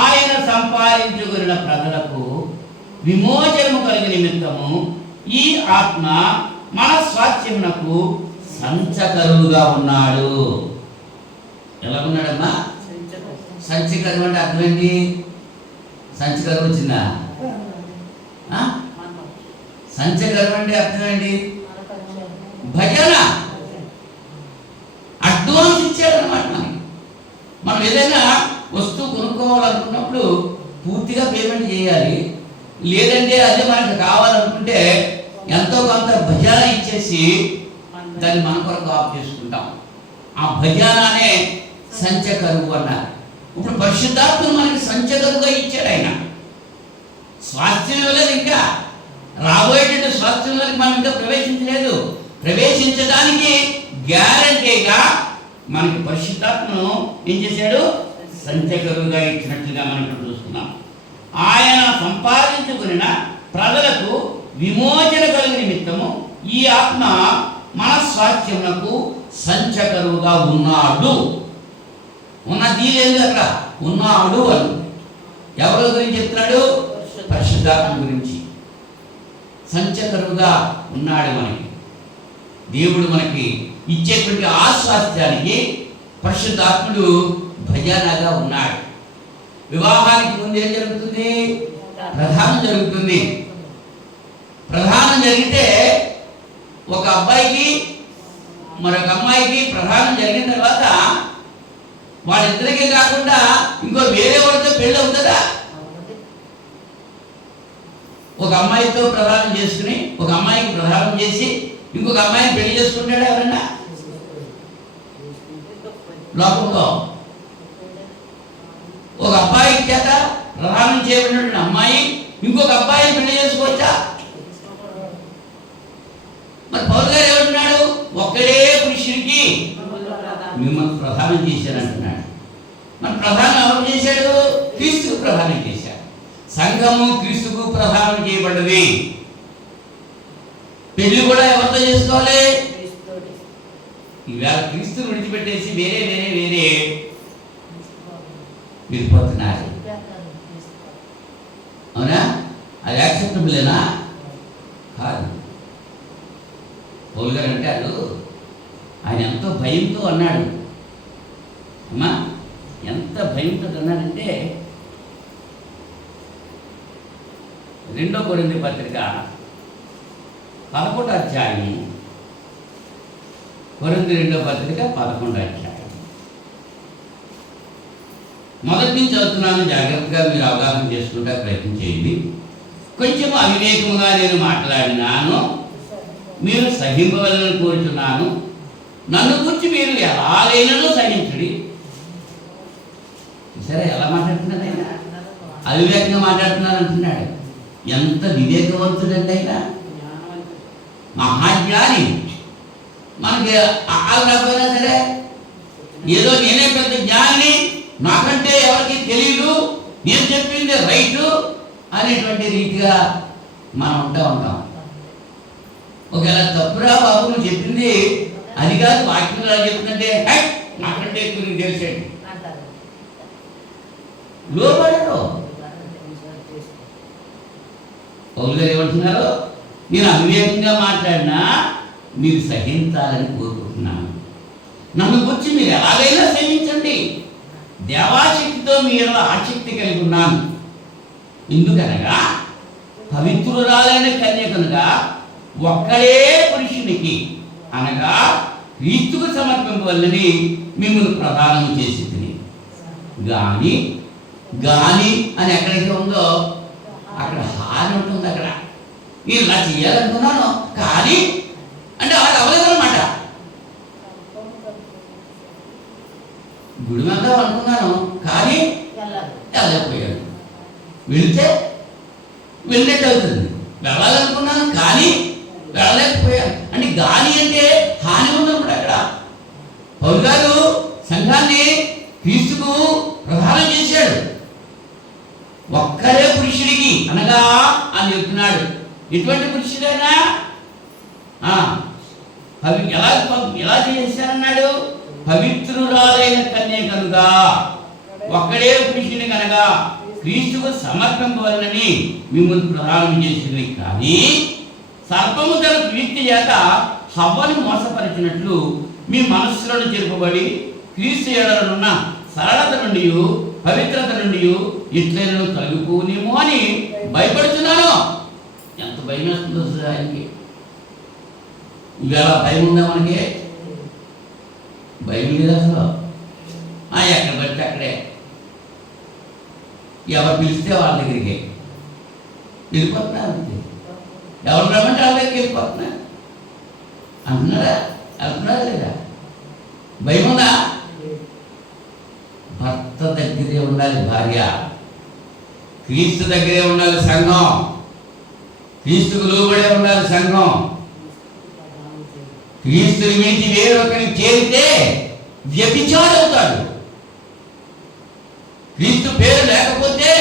ఆయన సంపాదించుకున్న ప్రజలకు విమోచనము కలిగిన నిమిత్తము ఈ ఆత్మ మన స్వాస్థ్యమునకు సంచకరువుగా ఉన్నాడు. ఎలా ఉన్నాడమ్మా? సంచకరువు అంటే అర్థం ఏంటి? సంచకరువు వచ్చిందా? సంచకరువు అంటే అర్థం ఏంటి? భజన. అడ్వాన్స్ ఇచ్చాడు అనమాట. మనం ఏదైనా వస్తువు కొనుక్కోవాలనుకున్నప్పుడు పూర్తిగా పేమెంట్ చేయాలి. లేదంటే అదే మనకు కావాలనుకుంటే ఎంతో కొంత భజన ఇచ్చేసి దాన్ని మన కొరకు ఆఫ్ చేసుకుంటాం. ఆ భజన అనే సంచకరువు అన్నారు. ఇప్పుడు పరిశుద్ధాత్మను మనకి సంచకరువుగా ఇచ్చాడు ఆయన. స్వాస్థ్యం ఇవ్వలేదు, ఇంకా రాబోయేటువంటి స్వాస్థ్యంలోకి మనం ఇంకా ప్రవేశించలేదు. ప్రవేశించడానికి గ్యారంటీగా మనకి పరిశుద్ధాత్మను ఏం చేశాడు? సంచకరువుగా ఇచ్చినట్లుగా మనం ఇక్కడ చూస్తున్నాం. ఆయన సంపాదించుకున్న ప్రజలకు విమోచన కలిగిన నిమిత్తము ఈ ఆత్మ మన స్వాస్థ్యమునకు సంచకరువుగా ఉన్నాడు. ఉన్నది లేదు, అక్కడ ఉన్నాడు అని. ఎవరి గురించి చెప్తున్నాడు? పరిశుద్ధాత్మ గురించి. సంచకరువుగా ఉన్నాడు మనకి. దేవుడు మనకి ఇచ్చేటువంటి ఆ స్వాస్థ్యానికి పరిశుద్ధాత్ముడు భజనగా ఉన్నాడు. వివాహానికి ముందు ఏం జరుగుతుంది? ప్రధానం జరుగుతుంది. ప్రధానం జరిగితే ఒక అబ్బాయికి మరొక అమ్మాయికి ప్రధానం జరిగిన తర్వాత వాళ్ళిద్దరికీ కాకుండా ఇంకో వేరే వాడితో పెళ్ళి అవుతుందా? ఒక అమ్మాయితో ప్రధానం చేసుకుని ఒక అమ్మాయికి ప్రధానం చేసి ఇంకొక అమ్మాయిని పెళ్లి చేసుకుంటాడా ఎవరన్నా? లోకంలో ఒక అబ్బాయి చేత ప్రధానం చేయబడిన అమ్మాయి ఇంకొక అబ్బాయిని పెళ్లి చేసుకోవచ్చా? మరి పౌలు గారు ఏమంటున్నాడు? ఒక్కడే పురుషుడికి మిమ్మల్ని ప్రధానం చేశారంటున్నాడు. మరి ప్రధానం ఎవరు చేశాడు? క్రీస్తుకు ప్రధానం చేశాడు. సంఘము క్రీస్తుకు ప్రధానం చేయబడ్డది. పెళ్లి కూడా ఎవరితో చేసుకోవాలి? ఈవేళ క్రీస్తుని విడిచిపెట్టేసి వేరే వేరే వేరే విడిపోతున్నారు. అవునా? అది యాక్సెప్టబులేనా? కాదు. పౌలు గారు అంటారు, ఆయన ఎంతో భయంతో అన్నాడు. అమ్మా, ఎంత భయంతో అన్నాడంటే 2 కొరింథీ పత్రిక 11వ అధ్యాయం, కొరింథీ 2వ పత్రిక 11వ అధ్యాయం. మొదటి నుంచి చదువుతున్నాను, జాగ్రత్తగా మీరు అవగాహన చేసుకుంటే ప్రయత్నం చేయండి. కొంచెం అవివేకముగా నేను మాట్లాడినాను, మీరు సహింపవలని కోరుతున్నాను. నన్ను గురించి మీరు ఎలాగైనా సహించుడి. సరే, ఎలా మాట్లాడుతున్నాడు ఆయన? అవివేకంగా మాట్లాడుతున్నాను అంటున్నాడు. ఎంత వివేకవంతుడండి ఆయన, మహాజ్ఞాని. మనకి ఆగకపోయినా సరే ఏదో నేనే పెద్ద జ్ఞాని, నాకంటే ఎవరికి తెలియదు, నేను చెప్పింది రైటు అనేటువంటి రీతిగా మనం ఉంటాం. ఒకవేళ తప్పురా బాబు నువ్వు చెప్పింది అది కాదు, వాక్యంలో చెప్తుంటే నాకంటే ఎక్కువ నీకు తెలిసేయండి లోపడరు. పౌలు గారు ఏమంటున్నారు? నేను అవివేకంగా మాట్లాడినా మీరు సహించాలని కోరుకుంటున్నాను. నన్ను గురించి మీరు ఎలాగైనా సహించండి. దేవాశక్తితో మీరు ఆసక్తి కలిగి ఉన్నాను. ఎందుకనగా పవిత్రురాలైన కన్యకనుగా ఒక్కడే పురుషునికి అనగా క్రీస్తుకు సమర్పింపవల్లని మిమ్మల్ని ప్రదానం చేసి తిని గాని అని ఎక్కడైతే ఉందో అక్కడ హాని ఉంటుంది. అక్కడ నేను ఇలా చేయాలనుకున్నాను కానీ అంటే అలా అవ్వలేదు అనమాట. గుడి వెళ్దాం అనుకున్నాను కానీ వెళ్ళలేకపోయాను. వెళితే వెళ్ళినట్టు అవుతుంది. వెళ్ళాలనుకున్నాను కానీ వెళ్ళలేకపోయాను. అంటే గాలి అంటే హాని ఉందన్నమాట. అక్కడ పౌలు గారు సంఘాన్ని క్రీస్తుకు ప్రదానం చేశాడు. ఒక్కరే పురుషుడికి అనగా అని చెప్తున్నాడు. ఎటువంటి పురుషుడైనా ఎలా చేశారన్నాడు? పవిత్రురాలైన కన్యకనుగా ఒక్కడే పురుషుని కనుగా క్రీస్తుకు సమర్పింపవలనని మిమ్మల్ని ప్రదానం చేసింది. కానీ సర్పము తన ప్రీతి చేత హవ్వను మోసపరిచినట్లు మీ మనస్సులను చెరుపబడి క్రీస్తు యేడలనున్న సరళత నుండి పవిత్రత నుండి ఇట్లైనను తొలగిపోనేమో అని భయపడుతున్నాను. ఎంత భయం వేస్తుందో ఆయనకి. ఇవాళ భయం ఉందా మనకి? భయం లేదు అసలు. ఎక్కడ పడితే అక్కడే ఎవరు పిలిస్తే వాళ్ళ దగ్గరికి వెళ్ళిపోతున్నారు. అంతే, ఎవరు రమ్మంటే వాళ్ళ దగ్గరికి వెళ్ళిపోతున్నారు. అంటున్నారా? అంటున్నారా లేదా? భయం ఉందా? భర్త దగ్గరే ఉండాలి భార్య, క్రీస్తు దగ్గరే ఉండాలి సంఘం, క్రీస్తుకు లోబడే ఉండాలి సంఘం. క్రీస్తుని మించి వేరొకరికి చేరితే వ్యభిచారవుతాడు. క్రీస్తు పేరు లేకపోతే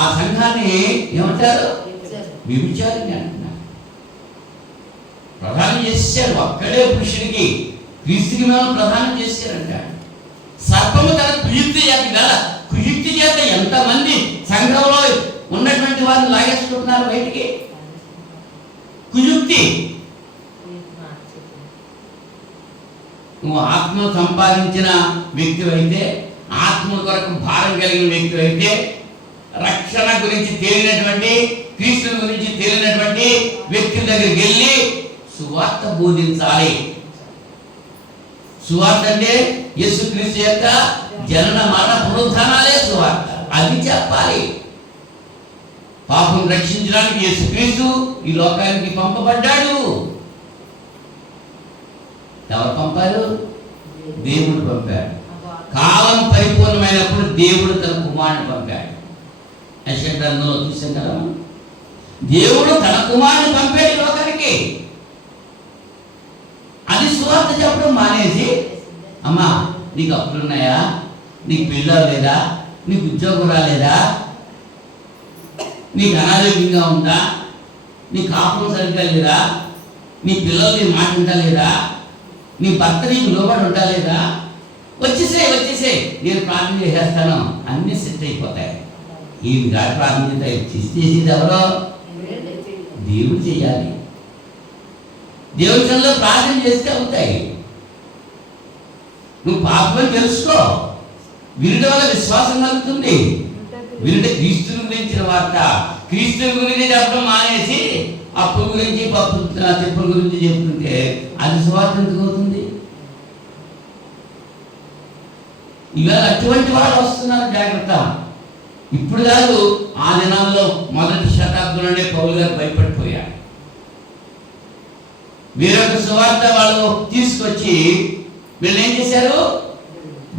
ఆ సంఘాన్ని ఏమంటారు? వ్యభిచారిని అంటున్నారు. ప్రధానం చేశారు. ఒక్కడే పురుషుడికి క్రీస్తుకి మేము ప్రధానం చేశారంటాడు. సర్పము తన కుయుక్తి చేత కదా, కుయుక్తి చేత ఎంతమంది సంఘంలో ఉన్నటువంటి వారిని లాగేసుకుంటున్నారు బయటికి. కుయుక్తి. నువ్వు ఆత్మ సంపాదించిన వ్యక్తి అయితే, ఆత్మ కొరకు భారం కలిగిన వ్యక్తి అయితే, రక్షణ గురించి తేలినటువంటి, క్రీస్తు గురించి తేలినటువంటి వ్యక్తుల దగ్గరికి వెళ్ళి సువార్త బోధించాలి. సువార్త అంటే యేసుక్రీస్తు యొక్క జనన మరణ పునరుత్థానాలే సువార్త. అది చెప్పాలి. పాపం రక్షించడానికి యేసుక్రీస్తు ఈ లోకానికి పంపబడ్డాడు. ఎవరు పంపారు? దేవుడు పంపాడు. కాలం పరిపూర్ణమైనప్పుడు దేవుడు తన కుమారుని పంపాడు. యెషయా గ్రంథంలో చూసాం కదా, దేవుడు తన కుమారుని పంపాడు లోకానికి. అది సువార్త చెప్పడం మానేసి, అమ్మా నీకు అప్పులున్నాయా, నీకు పిల్లలు లేదా, నీకు ఉద్యోగం రాలేదా, నీకు అనారోగ్యంగా ఉందా, నీ కాపురం సరిగ్గా లేదా, నీ పిల్లలు నీ మాట ఉంటలేదా, నీ భర్త నీకు లోబడి ఉంటలేదా, వచ్చేసే నేను ప్రార్థన చేసేస్తాను, అన్నీ సెట్ అయిపోతాయి. ఈ గాడి ప్రార్థన చేసేది ఎవరో? దేవుడు చేయాలి. దేవుడి సన్నిధిలో ప్రార్థన చేస్తే అవుతాయి. నువ్వు పాపమని తెలుసుకో. వినడం వల్ల విశ్వాసం కలుగుతుంది. వినట క్రీస్తుని గురించిన వార్త. క్రీస్తుని గురించి చెప్పడం మానేసి అప్పుల గురించి తిప్పుల గురించి చెప్తుంటే అది సువార్త ఎందుకు అవుతుంది? ఇవాళ అటువంటి వాళ్ళు వస్తున్నారు. జాగ్రత్త. ఇప్పుడు కాదు, ఆ దినాల్లో మొదటి శతాబ్దంలోనే పౌలు గారు భయపడిపోయారు. వేరొక సువార్త వాళ్ళు తీసుకొచ్చి వీళ్ళు ఏం చేశారు?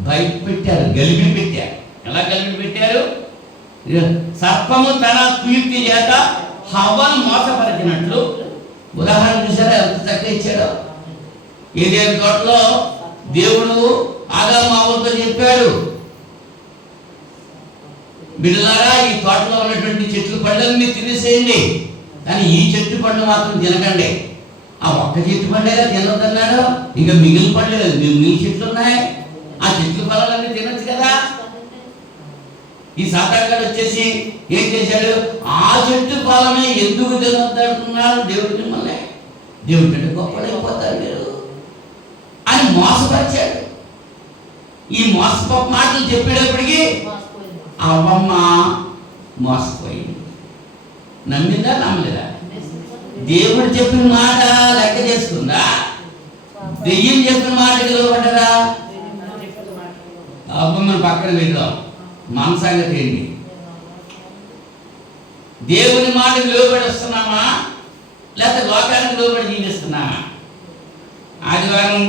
భయపెట్టారు, గలిబిలి పెట్టారు. ఎలా గలిబిలి పెట్టారు? సర్పము తన కుయుక్తి చేత హవ్వను మోసపరిచినట్లు. ఉదాహరణ చూసారా ఎంత చక్కగా ఇచ్చాడో? ఏదైనా తోటలో దేవుడు ఆదాము హవ్వలతో చెప్పాడు, బిడ్డలారా ఈ తోటలో ఉన్నటువంటి చెట్లు పండ్లన్నీ తినేసేయండి, కానీ ఈ చెట్టు పండు మాత్రం తినకండి. ఆ ఒక్క చెట్టు పండేగా తినొద్దన్నాడు. ఇంకా మిగిలిన పండ్లు మిగిలిన చెట్లు ఉన్నాయి, ఆ చెట్లు ఫలాలన్నీ తినొచ్చు కదా. ఈ సాతాగాడు వచ్చేసి ఏం చేశాడు? ఆ చెట్టు ఫలమే ఎందుకు తినొద్దనుకున్నాడు దేవుడు మిమ్మల్ని. దేవుడి కంటే గొప్పడైపోతారు మీరు అని మోసపరిచాడు. ఈ మోసపప్పు మాటలు చెప్పేటప్పటికి అవ్వమ్మ మోసపోయింది. నమ్మిందా నమ్మలేదా? దేవుడు చెప్పిన మాట లెక్క చేసుకుందా? దెయ్యం చెప్పిన మాటకి లోపడ్డదా? అవ్వమ్మని పక్కన పెడదాం, మన సంగతి ఏంటి? దేవుని మాటకి లోబడి వస్తున్నామా, లేకపోతే లోకానికి లోబడి జీవిస్తున్నామా? ఆదివారం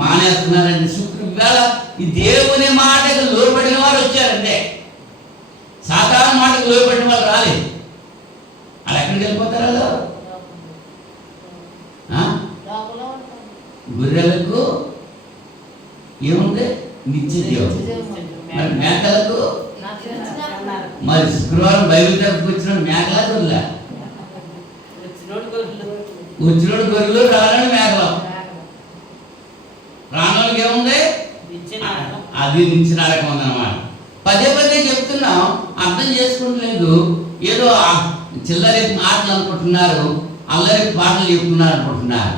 మానేస్తున్నారండి, శుక్రవారం ఈ దేవుని మాటకు లోబడిన వారు వచ్చారంటే, సాధారణ మాటకు లోబడిన వాళ్ళు రాలేదు. వాళ్ళు ఎక్కడికి వెళ్ళిపోతారు? గొర్రెలకు ఏముంది? నిత్య జీవం. మరి మేకలకు, మరి శుక్రవారం బైబిల్ తరపుకి వచ్చిన మేకల గొర్రెల, వచ్చినోడు గొర్రెలు, రానోడు మేకలు. రానోళ్ళకి ఏముంది? అది నిత్య నరకం ఉందన్నమాట. పదే పదే చెప్తున్నాం, అర్థం చేసుకోవట్లేదు. ఏదో చిల్లరి మాటలు అనుకుంటున్నారు, అల్లరి పాటలు చెప్తున్నారు అనుకుంటున్నారు,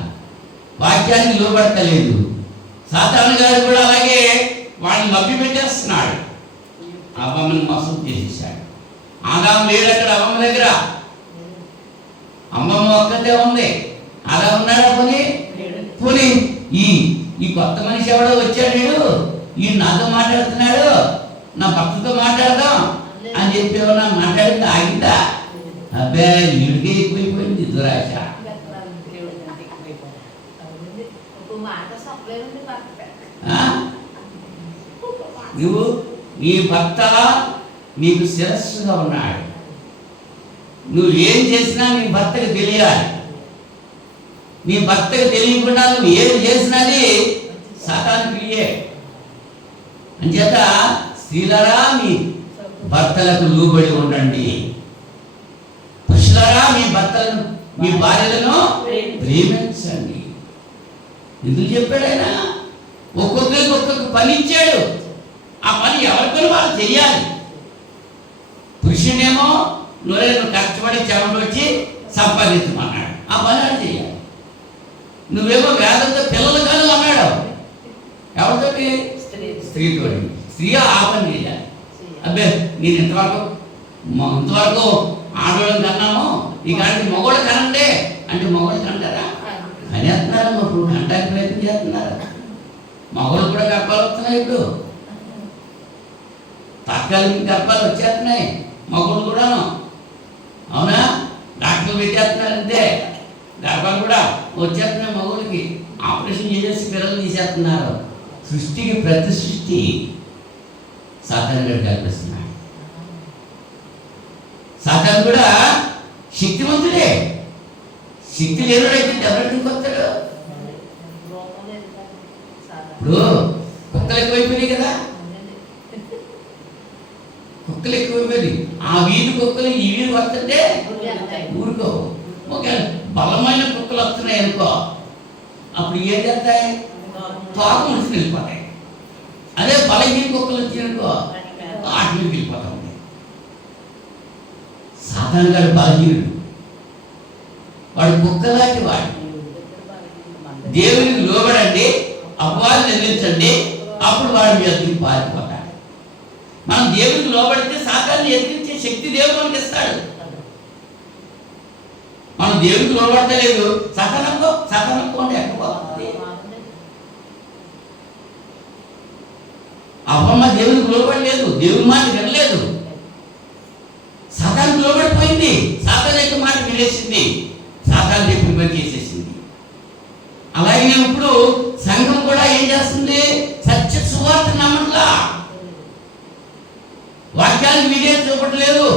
వాక్యానికి లోబడతలేదు. సాతాను గారు కూడా అలాగే వాళ్ళని మభ్య పెట్టేస్తున్నాడు. అవ్వమ్మని మోసం చేసేసాడు. ఆదాము లేడు అక్కడ అవ్వమ్మ దగ్గర, అమ్మమ్మ ఒక్కతే ఉంది. అలా ఉన్నాడా? పోనీ ఈ కొత్త మనిషి ఎవడో వచ్చాడు, ఈ నాతో మాట్లాడుతున్నాడు, నా భర్తతో మాట్లాడదాం అని చెప్పి ఏమన్నా మాట్లాడితే ఆగిందా? అబ్బే, వీడికే ఎక్కువైపోయింది దురాశ. నువ్వు నీ భర్త నీకు శిరస్సుగా ఉన్నాడు. నువ్వు ఏం చేసినా నీ భర్తకు తెలియాలి. నీ భర్తకు తెలియకుండా నువ్వు ఏం చేసినది సాతాను క్రియే. అంచేత స్త్రీలరా మీ భర్తలకు లోబడి ఉండండి, పురుషులరా మీ భర్తలను, మీ భార్యలను ప్రేమించండి. ఎందుకు చెప్పాడు ఆయన? ఒక్కొక్కరికి ఒక్కొక్క పని ఇచ్చాడు. ఆ పని ఎవరికో వాళ్ళు చెయ్యాలి. పురుషునేమో నువ్వు కష్టపడి చెమట వచ్చి సంపాదించమన్నాడు, ఆ పని అది చెయ్యాలి. నువ్వేమో వేదంతో పిల్లలు కానీ అన్నాడు, ఎవరితోటి? స్త్రీతో. స్త్రీ ఆ పని చేయాలి. అబ్బే, నేను ఇంతవరకు ఆడవాళ్ళని కన్నాము, ఈ కాడికి మగవాళ్ళు కనండి అంటే మగవాళ్ళు కంటారా? కనేస్తున్నారు, ఇప్పుడు కంటానికి ప్రయత్నం చేస్తున్నారు. మగవాళ్ళు కూడా గర్భాలు వస్తున్నాయి. ఇప్పుడు తాత్కాలిక గర్భాలు వచ్చేస్తున్నాయి మగవాళ్ళు కూడాను. అవునా? డాక్టర్లు పెట్టేస్తున్నారు అంతే, గర్భాలు కూడా వచ్చేస్తున్నాయి మగవాళ్ళకి. ఆపరేషన్ చేసేసి పిల్లలు తీసేస్తున్నారు. సృష్టికి ప్రతి సృష్టి సాతాను గారు కల్పిస్తున్నాడు. సాతాను కూడా శక్తివంతుడే. శక్తి లేనుడైతే ఎవరికి వస్తాడు? ఇప్పుడు కుక్కలు ఎక్కువైపోయినాయి కదా, కుక్కలు ఎక్కువైపోయింది. ఆ వీధి కుక్కలు ఈ వీధి వస్తుంటే ఊరుకో. ఒక బలమైన కుక్కలు వస్తున్నాయి అనుకో, అప్పుడు ఏం చేస్తాయి? తోక ముడిచి వెళ్ళిపోతాయి. అదే బలహీన కుక్కలు వచ్చినాయనుకో, వాటిని వెళ్ళిపోతా ఉంటాయి. సాతాను గారు బలహీనుడు, వాడు కుక్కలాంటి వాడు. దేవునికి లోబడండి, అపవాదం ఎదిరించండి, అప్పుడు వాడు మీ అద్దరికి పారిపోతాడు. మనం దేవునికి లోబడితే సాతాన్ని ఎదిరించే శక్తి దేవుడు మనకి ఇస్తాడు. మనం దేవునికి లోబడతలేదు, సాతానుకో అంటే ఎక్కడ పోతుంది? అవ్వమ్మ దేవునికి లోబడలేదు, దేవుని మాట వినలేదు, సాతానికి లోబడిపోయింది. సాతాను యొక్క మాట వినేసింది, సాతాను చెప్పిన పని చేసేసింది. అలాగే ఇప్పుడు సంఘం కూడా ఏం చేస్తుంది? సత్య సువార్త నమ్మట్లా, వాక్యానికి విధేయత చూపట్లేదు,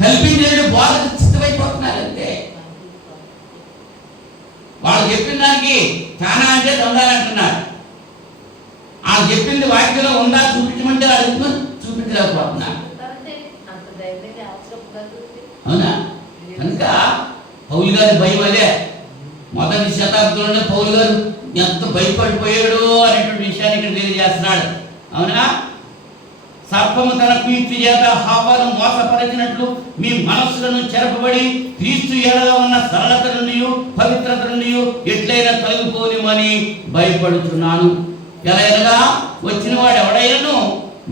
కల్పించేది బోధకు చిత్తమైపోతున్నారు అంతే. వాళ్ళు చెప్పిన దానికి కానా అంటే దొండాలంటున్నారు. వాళ్ళు చెప్పింది వాక్యంలో ఉందా చూపించమంటే అడుగుతున్నా, చూపించలేకపోతున్నారు. అవునా? కనుక పౌలు గారి భయం అదే. మొదటి శతాబ్దంలోనే పౌలు గారు ఎంత భయపడిపోయాడు అనేటువంటి విషయాన్ని ఇక్కడ తెలియజేస్తున్నాడు. అవునా? సర్పము తన కీర్తి చేత హవ్వను మోసపరిచినట్లు మీ మనస్సులను చెరపబడి క్రీస్తు ఎడల ఉన్న సరళత నుండి పవిత్రత నుండి ఎట్లయినా తొలగిపోనిమని భయపడుతున్నాను. ఎలాగనగా వచ్చిన వాడు ఎవడైనను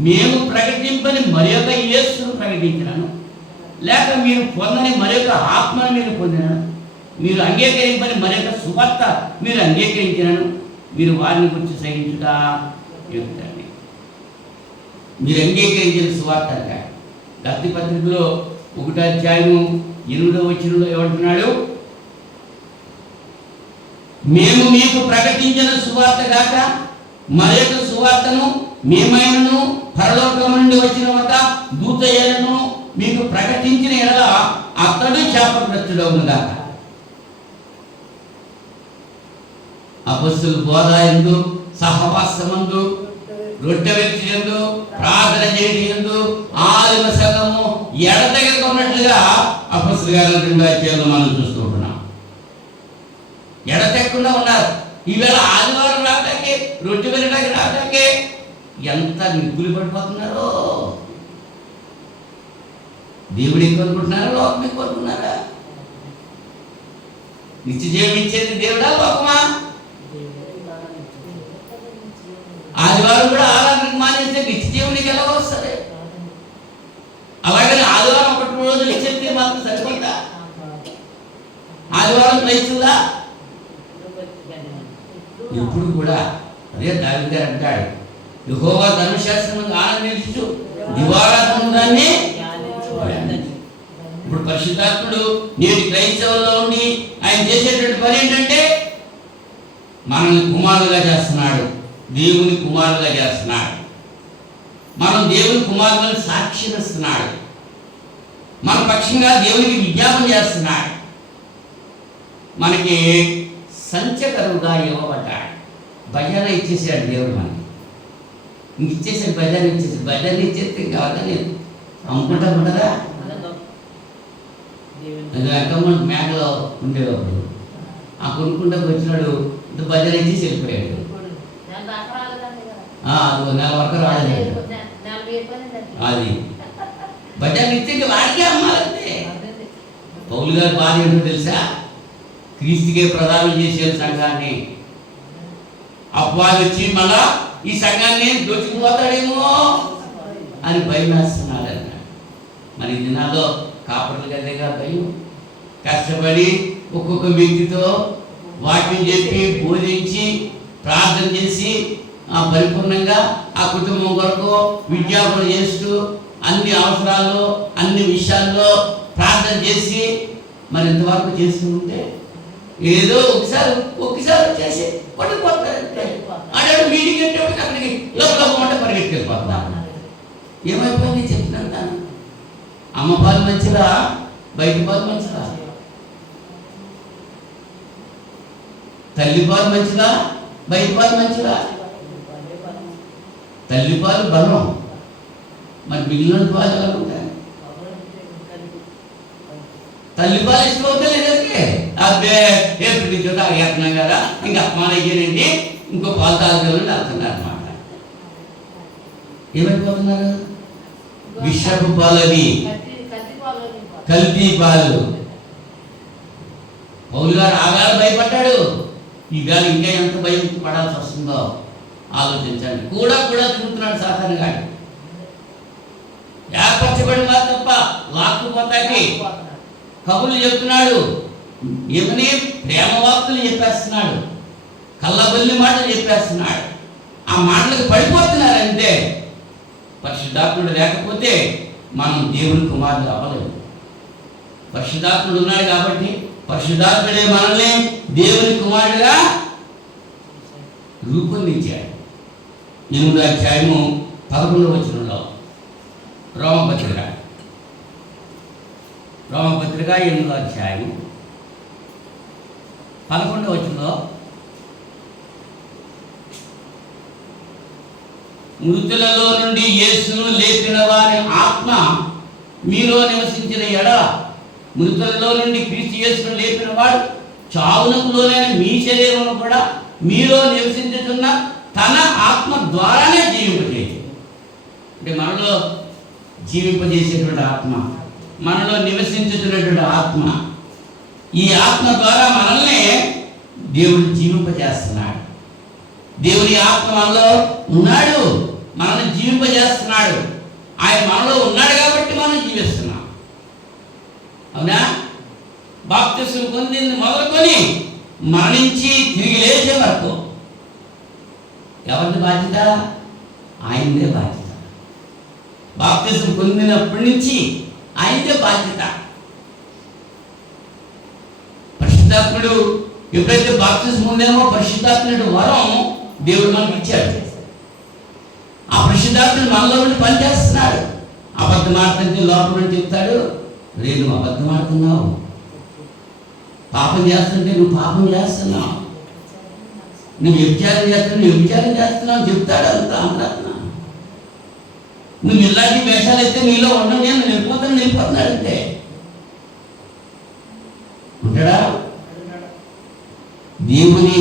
మేము ప్రకటింపని మరి యొక్క యేసును ప్రకటించినాను, లేక మీరు పొందని మరి యొక్క ఆత్మను మీరు పొందినాను, మీరు అంగీకరింపని మరి యొక్క సువార్త మీరు అంగీకరించినాను, మీరు వారిని గురించి సహించుట చెప్తాండి. మీరు అంగీకరించిన సువార్త అంటే గలతీ పత్రికలో 1:8 ఏమంటున్నాడు? మేము మీకు ప్రకటించిన సువార్త గాక మరి యొక్క సువార్తను మేమైనను పరలోకం నుండి వచ్చిన ఒక దూత అయినను మీకు ప్రకటించిన ఎడల అతడు శాపగ్రస్తుడవును గాక. అపొస్తలుల బోధ యందు, సహవాసమందు, రొట్టె విరుచుట యందు, ప్రార్థన చేయడం యందు ఆదిమ సంఘము ఎడతెగక ఉన్నట్లుగా అపొస్తలుల గారి 2వ అధ్యాయంలో మనం చూస్తూ ఉంటున్నాం. ఎడతెక్కకుండా ఉన్నారు. ఈవేళ ఆదివారం రావడానికి, రొట్టె వినడానికి రావడానికి ఎంత నిప్పులు పడిపోతున్నారో. దేవుడు కోరుకుంటున్నారా, లోకమే కోరుకున్నారా? నిత్య జీవం ఇచ్చేది దేవుడా, లోకమా? ఆదివారం కూడా ఆరాధనకు మానేస్తే నిత్య జీవునికి ఎలా వస్తుంది? అలాగని ఆదివారం 1 రోజు ఇచ్చేది మాత్రం సరిపోతా? ఆదివారం క్రైస్తులా? ఇప్పుడు కూడా అదే దావీదు గారు అంటాడు, యెహోవా ధర్మశాస్త్రమును ఆనందించు, దివారాత్మము దాన్ని. ఇప్పుడు పరిశుద్ధాత్ముడు నేటి క్రైస్తవుల్లో ఉండి ఆయన చేసేటువంటి పని ఏంటంటే మనల్ని కుమారులుగా చేస్తున్నాడు, దేవుని కుమారులుగా చేస్తున్నాడు. మనం దేవుని కుమారులను సాక్షిస్తున్నాడు, మన పక్షంగా దేవునికి విజ్ఞాపన చేస్తున్నాడు. మనకి సంచకరువుగా ఇవ్వబడ్డాడు. భజన ఇచ్చేసాడు దేవుడు మనకి. ఇంక ఇచ్చేసాడు, భజన ఇచ్చేసాడు. భజన ఇచ్చేస్తే ఇంకా అవన్నీ అమ్ముకుంటా ఉండదా? వెంకమ్మ మేకలో ఉండేవాడు, ఆ కొనుక్కుంటూ వచ్చినాడు, ఇంత భజన ఇచ్చేసి వెళ్ళిపోయాడు. అది 4 వరకు రాలేదు. అది భజన ఇస్తే ఇంకా వాడికే అమ్మాలంటే. పౌలు గారు బాధ ఏంటో తెలుసా? క్రీస్తుకే ప్రదానం చేసే సంఘాన్ని అపవాది వచ్చి మళ్ళా ఈ సంఘాన్ని దోచుకుపోతాడేమో అని భయం వేస్తున్నాడు అన్నాడు. మరి ఈ దినాల్లో కాపర్లు కదేగా భయం. కష్టపడి ఒక్కొక్క వ్యక్తితో వాక్యం చెప్పి బోధించి ప్రార్థన చేసి పరిపూర్ణంగా ఆ కుటుంబం కొరకు విజ్ఞాపన చేస్తూ అన్ని అవసరాల్లో అన్ని విషయాల్లో ప్రార్థన చేసి మరి ఇంతవరకు చేస్తూ ఉంటే ఏదో ఒకసారి చేసి పట్టుకుపోతారంటే అన్నాడు. మీటింగ్ అంటే అక్కడికి లోపల పరిగెట్టుకెళ్ళిపోతున్నారు. ఏమైపోయింది చెప్తున్నాను. అమ్మ పాలు మంచిదా, బయట పాలు మంచిదా? తల్లి పాలు మంచిదా, బయట పాలు మంచిదా? తల్లి పాలు బలం, మరి మిగిలిన పాలు ఎలా ఉంటాయి? తల్లి పాలు ఇష్టమవుతా లేదంటే అబ్బే ఎప్పుడు తాగేస్తున్నాం కదా, ఇంకా అపమానం అయ్యానండి, ఇంకో పాలు తాగలని వెళ్తున్నారు అన్నమాట. ఏమైపోతున్నారు? విషపు పాలు, అవి కల్తీ పాలు. పౌలు గారు ఆవేళ భయపడ్డాడు, ఈవేళ ఇంకా ఎంత భయం పడాల్సి వస్తుందో ఆలోచించండి. కూడా తిరుగుతున్నాడు సాధారణ గాడు. ఏర్పరచబడిన వారు తప్ప లాక్కుపోతాకి కబుర్లు చెప్తున్నాడు. ఏమని ప్రేమ వార్తలు చెప్పేస్తున్నాడు, కళ్ళబల్లి మాటలు చెప్పేస్తున్నాడు. ఆ మాటలకు పడిపోతున్నారంటే పరిశుద్ధాత్ముడు లేకపోతే మనం దేవుని కుమారులు అవ్వలేము. పరిశుద్ధాత్ముడు ఉన్నాడు కాబట్టి పరిశుద్ధాత్ముడే మనల్ని దేవుని కుమారుడుగా రూపొందించాడు. 8వ అధ్యాయము 11వ వచనంలో రోమపత్రిక 8వ అధ్యాయము 11వ వచనంలో మృతులలో నుండి యేసును లేపిన వారి ఆత్మ మీలో నివసించిన ఎడల, మృతులలో నుండి క్రీస్తు యేసును లేపిన వాడు చావునకు లోనైన మీ శరీరంలో కూడా మీలో నివసించుతున్న తన ఆత్మ ద్వారానే జీవింపజేయదు. అంటే మనలో జీవింపజేసేటువంటి ఆత్మ, మనలో నివసించుతున్నటువంటి ఆత్మ, ఈ ఆత్మ ద్వారా మనల్ని దేవుడు జీవింపజేస్తున్నాడు. దేవుని ఆత్మ మనలో ఉన్నాడు, మనల్ని జీవింపజేస్తున్నాడు. ఆయన మనలో ఉన్నాడు కాబట్టి మనం జీవిస్తున్నాం. అవునా? బాప్తిస్మం పొందింది మొదలుకొని మరణించి తిరిగి లేచే వరకు ఎవరిది బాధ్యత? ఆయనదే బాధ్యత. బాప్తిస్మం పొందినప్పటి నుంచి ఆయనదే బాధ్యత. పరిశుద్ధాత్ముడు ఎప్పుడైతే బాప్తిస్మం పొందామో పరిశుద్ధాత్ముడు వరం దేవుడు మనకి ఇచ్చాడు. ఆ పరిశుద్ధాత్ముడు మనలో ఉండి పనిచేస్తున్నాడు. అబద్ధం ఆడుతుంటే లోపల నుండి చెప్తాడు, రే నువ్వు అబద్ధం ఆడుతున్నావు, పాపం చేస్తుంటే నువ్వు పాపం చేస్తున్నావు, నువ్వు వ్యభిచారం చేస్తున్నావు చెప్తాడు. అంత నువ్వు ఇలాంటి వేషాలు అయితే నీలో ఉండవు, నేను వెళ్ళిపోతున్నాడు అంతే. ఉంటాడా? దేవుని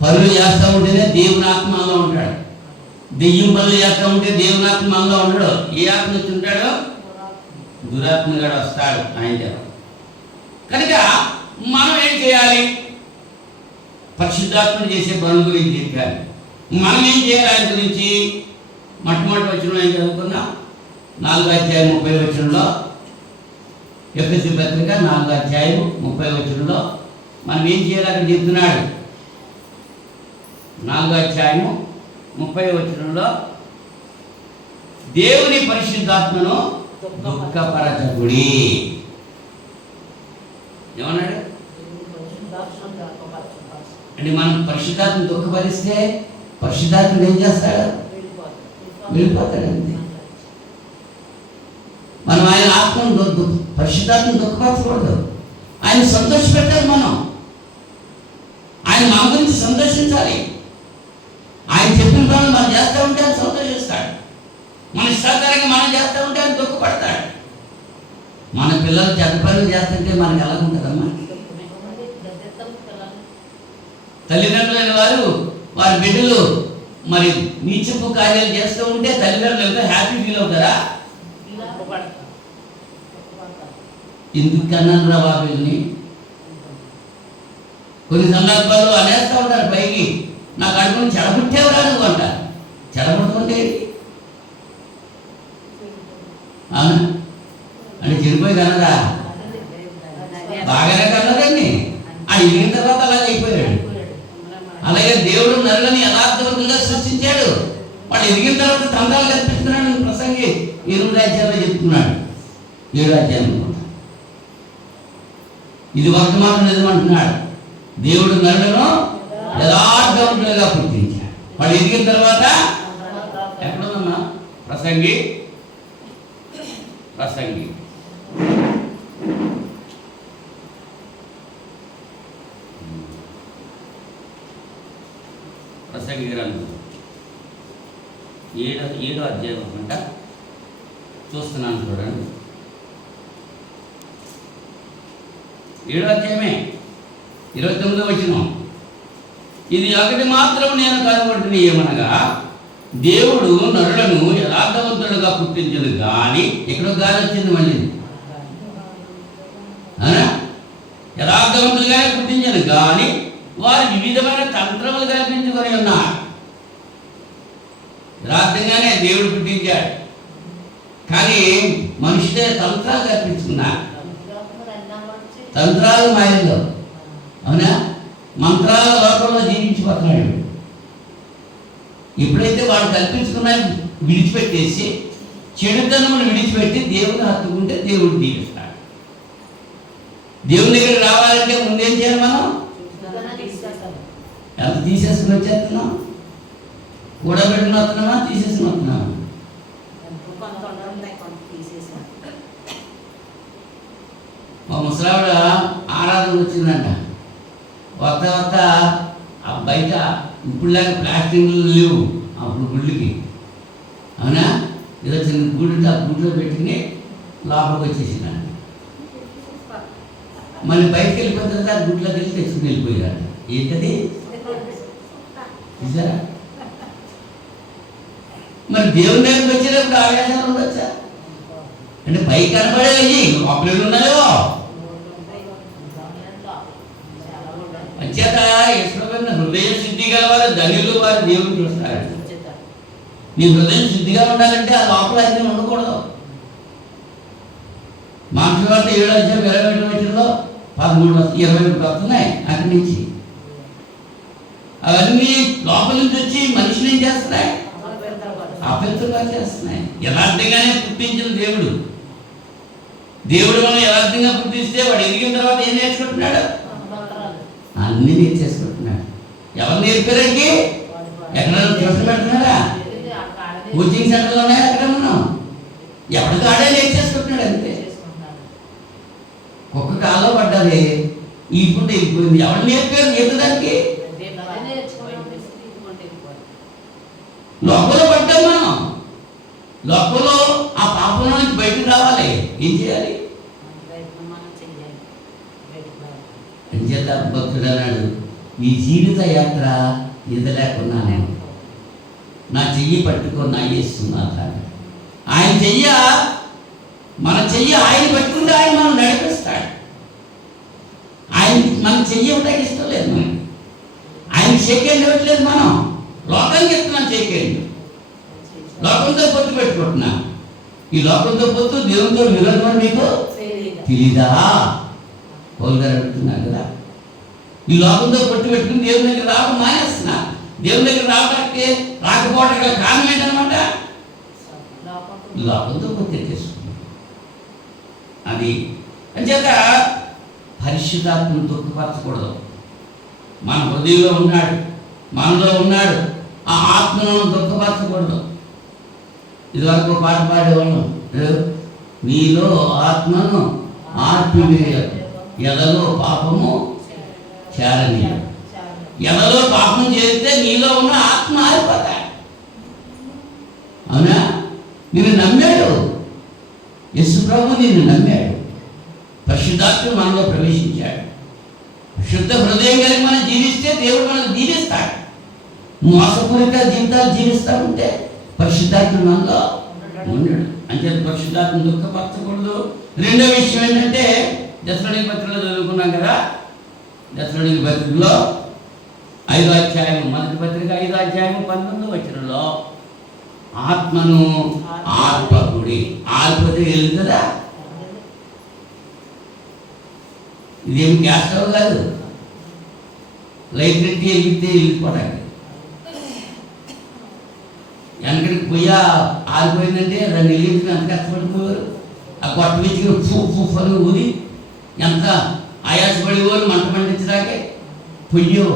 పనులు చేస్తూ ఉంటేనే దేవుని ఆత్మలో ఉంటాడు. దెయ్యం పనులు చేస్తూ ఉంటే దేవుని ఆత్మలో ఉండడు. ఏ ఆత్మ వచ్చి ఉంటాడో దురాత్మగా వస్తాడు ఆయన. కనుక మనం ఏం చేయాలి? పరిశుద్ధాత్మను చేసే పనుల గురించి చెప్పాలి. మనం ఏం చేయాలి ఆయన గురించి? మొట్టమొదటి వచనం ఏం చదువుకున్నా? 4:30 ఎఫెసీ పత్రిక 4:30 మనం ఏం చేయాలి అక్కడ చెప్తున్నాడు. 4:30 దేవుని పరిశుద్ధాత్మను దుఃఖపరచకుడి. ఏమన్నాడు అంటే మనం పరిశుద్ధాత్మను దుఃఖపరిస్తే పరిశుద్ధాత్మను ఏం చేస్తాడు? వెళ్ళిపోతాడంతే. మనం ఆయన ఆత్మను పరిశుద్ధాత్మను దుఃఖపరచకూడదు. ఆయన సంతోషపెట్టాలి. మనం ఆయన మన గురించి సంతోషించాలి. ఆయన చెప్పిన పనులు మనం చేస్తూ ఉంటే ఆయన సంతోషిస్తాడు. మన ఇష్టాచారంగా మనం చేస్తూ ఉంటే ఆయన దుఃఖపడతాడు. మన పిల్లలు చెడ్డ పనులు చేస్తుంటే మనకు ఎలా ఉంటుందమ్మా? తల్లిదండ్రులైన వారు వారి బిడ్డలు మరి నీచపు కార్యాలు చేస్తూ ఉంటే తల్లిదండ్రులు ఎంతో హ్యాపీ ఫీల్ అవుతారా? ఎందుకన్నా బాబుల్ని కొన్ని సందర్భాల్లో అనేస్తూ ఉంటారు పైకి, నాకు అడుగుని చెడబుట్టేవరా నువ్వు అంటారు. చెడబుట్టుకుంటే అవునా అంటే చెడిపోయి కన్నదా? బాగానే కన్నదండి. ఆ ఎదిగిన తర్వాత అలాగే అయిపోయాడు. అలాగే దేవుడు నరులని యథార్థవంతంగా సృష్టించాడు. వాడు ఎదిగిన తర్వాత తంత్రాలు కల్పిస్తున్నాడు. ప్రసంగి 8 అధ్యాయంలో చెప్తున్నాడు. 7 అధ్యాయంలో ఇది వర్తమానం నిజమంటున్నాడు. దేవుడు నరులను యథార్థవంతులుగా పుట్టించాడు. వాడు ఎదిగిన తర్వాత ఎక్కడుందమ్మా? ప్రసంగి గ్రంథం 7వ అధ్యాయం అనమాట. చూస్తున్నాను చూడండి. 7వ అధ్యాయమే 29వ వచనం. ఇది ఒకటి మాత్రం నేను కనుగొంటున్నా, ఏమనగా దేవుడు నరులను యథార్థవంతులుగా పుట్టించదు కానీ, ఎక్కడో గాలి వచ్చింది మళ్ళీ, యథార్థవంతులుగానే పుట్టించదు కానీ వారు వివిధమైన తంత్రములు కల్పించుకొని ఉన్నారు. యథార్థంగానే దేవుడు పుట్టించాడు కానీ మనుషులే తంత్రాలు కల్పించుకున్నారు. తంత్రాలు మాయల్లో, అవునా, మంత్రాల లోకంలో జీవించిపోతున్నాడు. ఎప్పుడైతే వాడు కల్పించుకున్నా విడిచిపెట్టేసి చెడుతనమును విడిచిపెట్టి దేవుని హత్తుకుంటే దేవుడు దీవిస్తాడు. దేవుని దగ్గరికి రావాలంటే ముందేం చేయాలి? మనం ఎంత తీసేసుకుని వచ్చేస్తున్నాం? కూడబెట్టుకుని వస్తున్నామా? తీసేసుకుని వస్తున్నామా? మా ముసలావిడ ఆరాధన వచ్చిందంట. వద్ద ఆ బయట ఇప్పుడులాగా ప్లాస్టిక్లు లేవు అప్పుడు గుళ్ళకి, అవునా? ఏదో చిన్న గుడి ఆ గుడిలో పెట్టుకుని లోపలికి వచ్చేసిందంట. మళ్ళీ బయటకు వెళ్ళిపోయిన తర్వాత ఆ గుడిలోకి వెళ్ళి తెచ్చుకుని వెళ్ళిపోయారు. ఏంటది చూసారా? మరి దేవుని దగ్గరికి వచ్చేటప్పుడు ఆవేశాలు ఉండొచ్చా? అంటే పైకి కనపడేవి లోపల ఉన్నాయో అంచేత యెహోవా చెప్పిన హృదయ శుద్ధి గల వారు ధన్యులు, వారు దేవుని చూస్తారండి. నీ హృదయం శుద్ధిగా ఉండాలంటే ఆ లోపల అన్నీ ఉండకూడదు. మాంసవార్త 7:27 13-20 వస్తున్నాయి అక్కడి నుంచి. అవన్నీ లోపల నుంచి వచ్చి మనిషిని ఏం చేస్తున్నాయి? అపవిత్రంగా చేస్తున్నాయి. యథార్థంగానే పుట్టించిన దేవుడు మనం యథార్థంగా పుట్టిస్తే వాడు ఎదిగిన తర్వాత ఏం నేర్చుకుంటున్నాడు? అన్ని నేర్చేసుకుంటున్నాడు. ఎవరు నేర్పారండి? ఎక్కడ ట్యూషన్ పెడుతున్నారా? కోచింగ్ సెంటర్లో ఉన్నాయా? అక్కడ మనం ఎవరి కాడే నేర్చేసుకుంటున్నాడు అంతే. ఒక్క కాలో పడ్డది, ఈ పుట్ట వెళ్ళిపోయింది. ఎవరు నేర్పారు నేర్పడానికి? లోపల పడ్డాం మనం. లోపల ఆ పాపంలో నుంచి బయటకు రావాలి. ఏం చేయాలి? అంచేత భక్తుడు అన్నాడు, ఈ జీవిత యాత్ర ఇంత లేకున్నాను, నా చెయ్యి పట్టుకొని నా చేస్తున్నాను. ఆయన చెయ్య, మన చెయ్యి ఆయన పట్టుకుంటే ఆయన మనం నడిపిస్తాడు. ఆయన మన చెయ్యి ఇవ్వడానికి ఇష్టం లేదు మనకి. ఆయన షేకేండ్ ఇవ్వట్లేదు. మనం లోకానికి ఇస్తున్నాం షేకేండ్. లోకంతో పొత్తు పెట్టుకుంటున్నాం. ఈ లోకంతో పొత్తు దేవునితో విరోధం మీకు తెలీదా? పౌలు గారు అడుగుతున్నారు కదా. ఈ లోకంతో పొత్తు పెట్టుకుని దేవుని దగ్గర రావడం మానేస్తున్నా. దేవుని దగ్గర రావడానికి రాకపోవడానికి గల కారణం ఏంటనమాట? లోకంతో పొత్తు చేసుకున్నాం. అది అంచేత పరిశుద్ధాత్మను దుఃఖపరచకూడదు. మన హృదయంలో ఉన్నాడు, మనలో ఉన్నాడు. ఆ ఆత్మను దుఃఖపరచకూడదు. ఇదివరకు పాట పాడేవాళ్ళం, నీలో ఆత్మను ఆర్పివేయదు, ఎదలో పాపము చేరనీయదు. ఎదలో పాపం చేస్తే నీలో ఉన్న ఆత్మ ఆరిపోతాడు. అవునా? నిన్ను నమ్మాడు యేసు ప్రభు, నిన్ను నమ్మాడు. పరిశుద్ధాత్మ మనలో ప్రవేశించాడు. శుద్ధ హృదయం కలిగి మనం జీవిస్తే దేవుడు మనల్ని దీవిస్తాడు. మోసపూరిత జీవితాలు జీవిస్తూ ఉంటే పరిశుద్ధాత్మ మనలో ఉండడు. అంటే పరిశుద్ధాత్మ దుఃఖపరచకూడదు. రెండో విషయం ఏంటంటే, దశలోనికీ పత్రికలో చదువుకున్నాం కదా. దశలోనికీ పత్రికలో 5వ అధ్యాయం, మొదటి పత్రిక 5వ అధ్యాయం 19వ వచనంలో ఆత్మను ఆర్పకుడి. ఆర్పతే వెళ్తుందా? ఇదేమి గ్యాస్ స్టవ్ కాదు, లైట్ పెట్టి వెలిగితే వెళ్ళిపోవడానికి. వెనకడికి పొయ్య ఆరిపోయిందంటే దాన్ని వెలిగించుకుని ఎంత కష్టపడిపోయారు. ఆ గొట్ట వెచ్చుకుని ఫూఫ్ అని ఊది ఎంత ఆయాసపడేవారు మంట పండించడాకే. పొయ్యో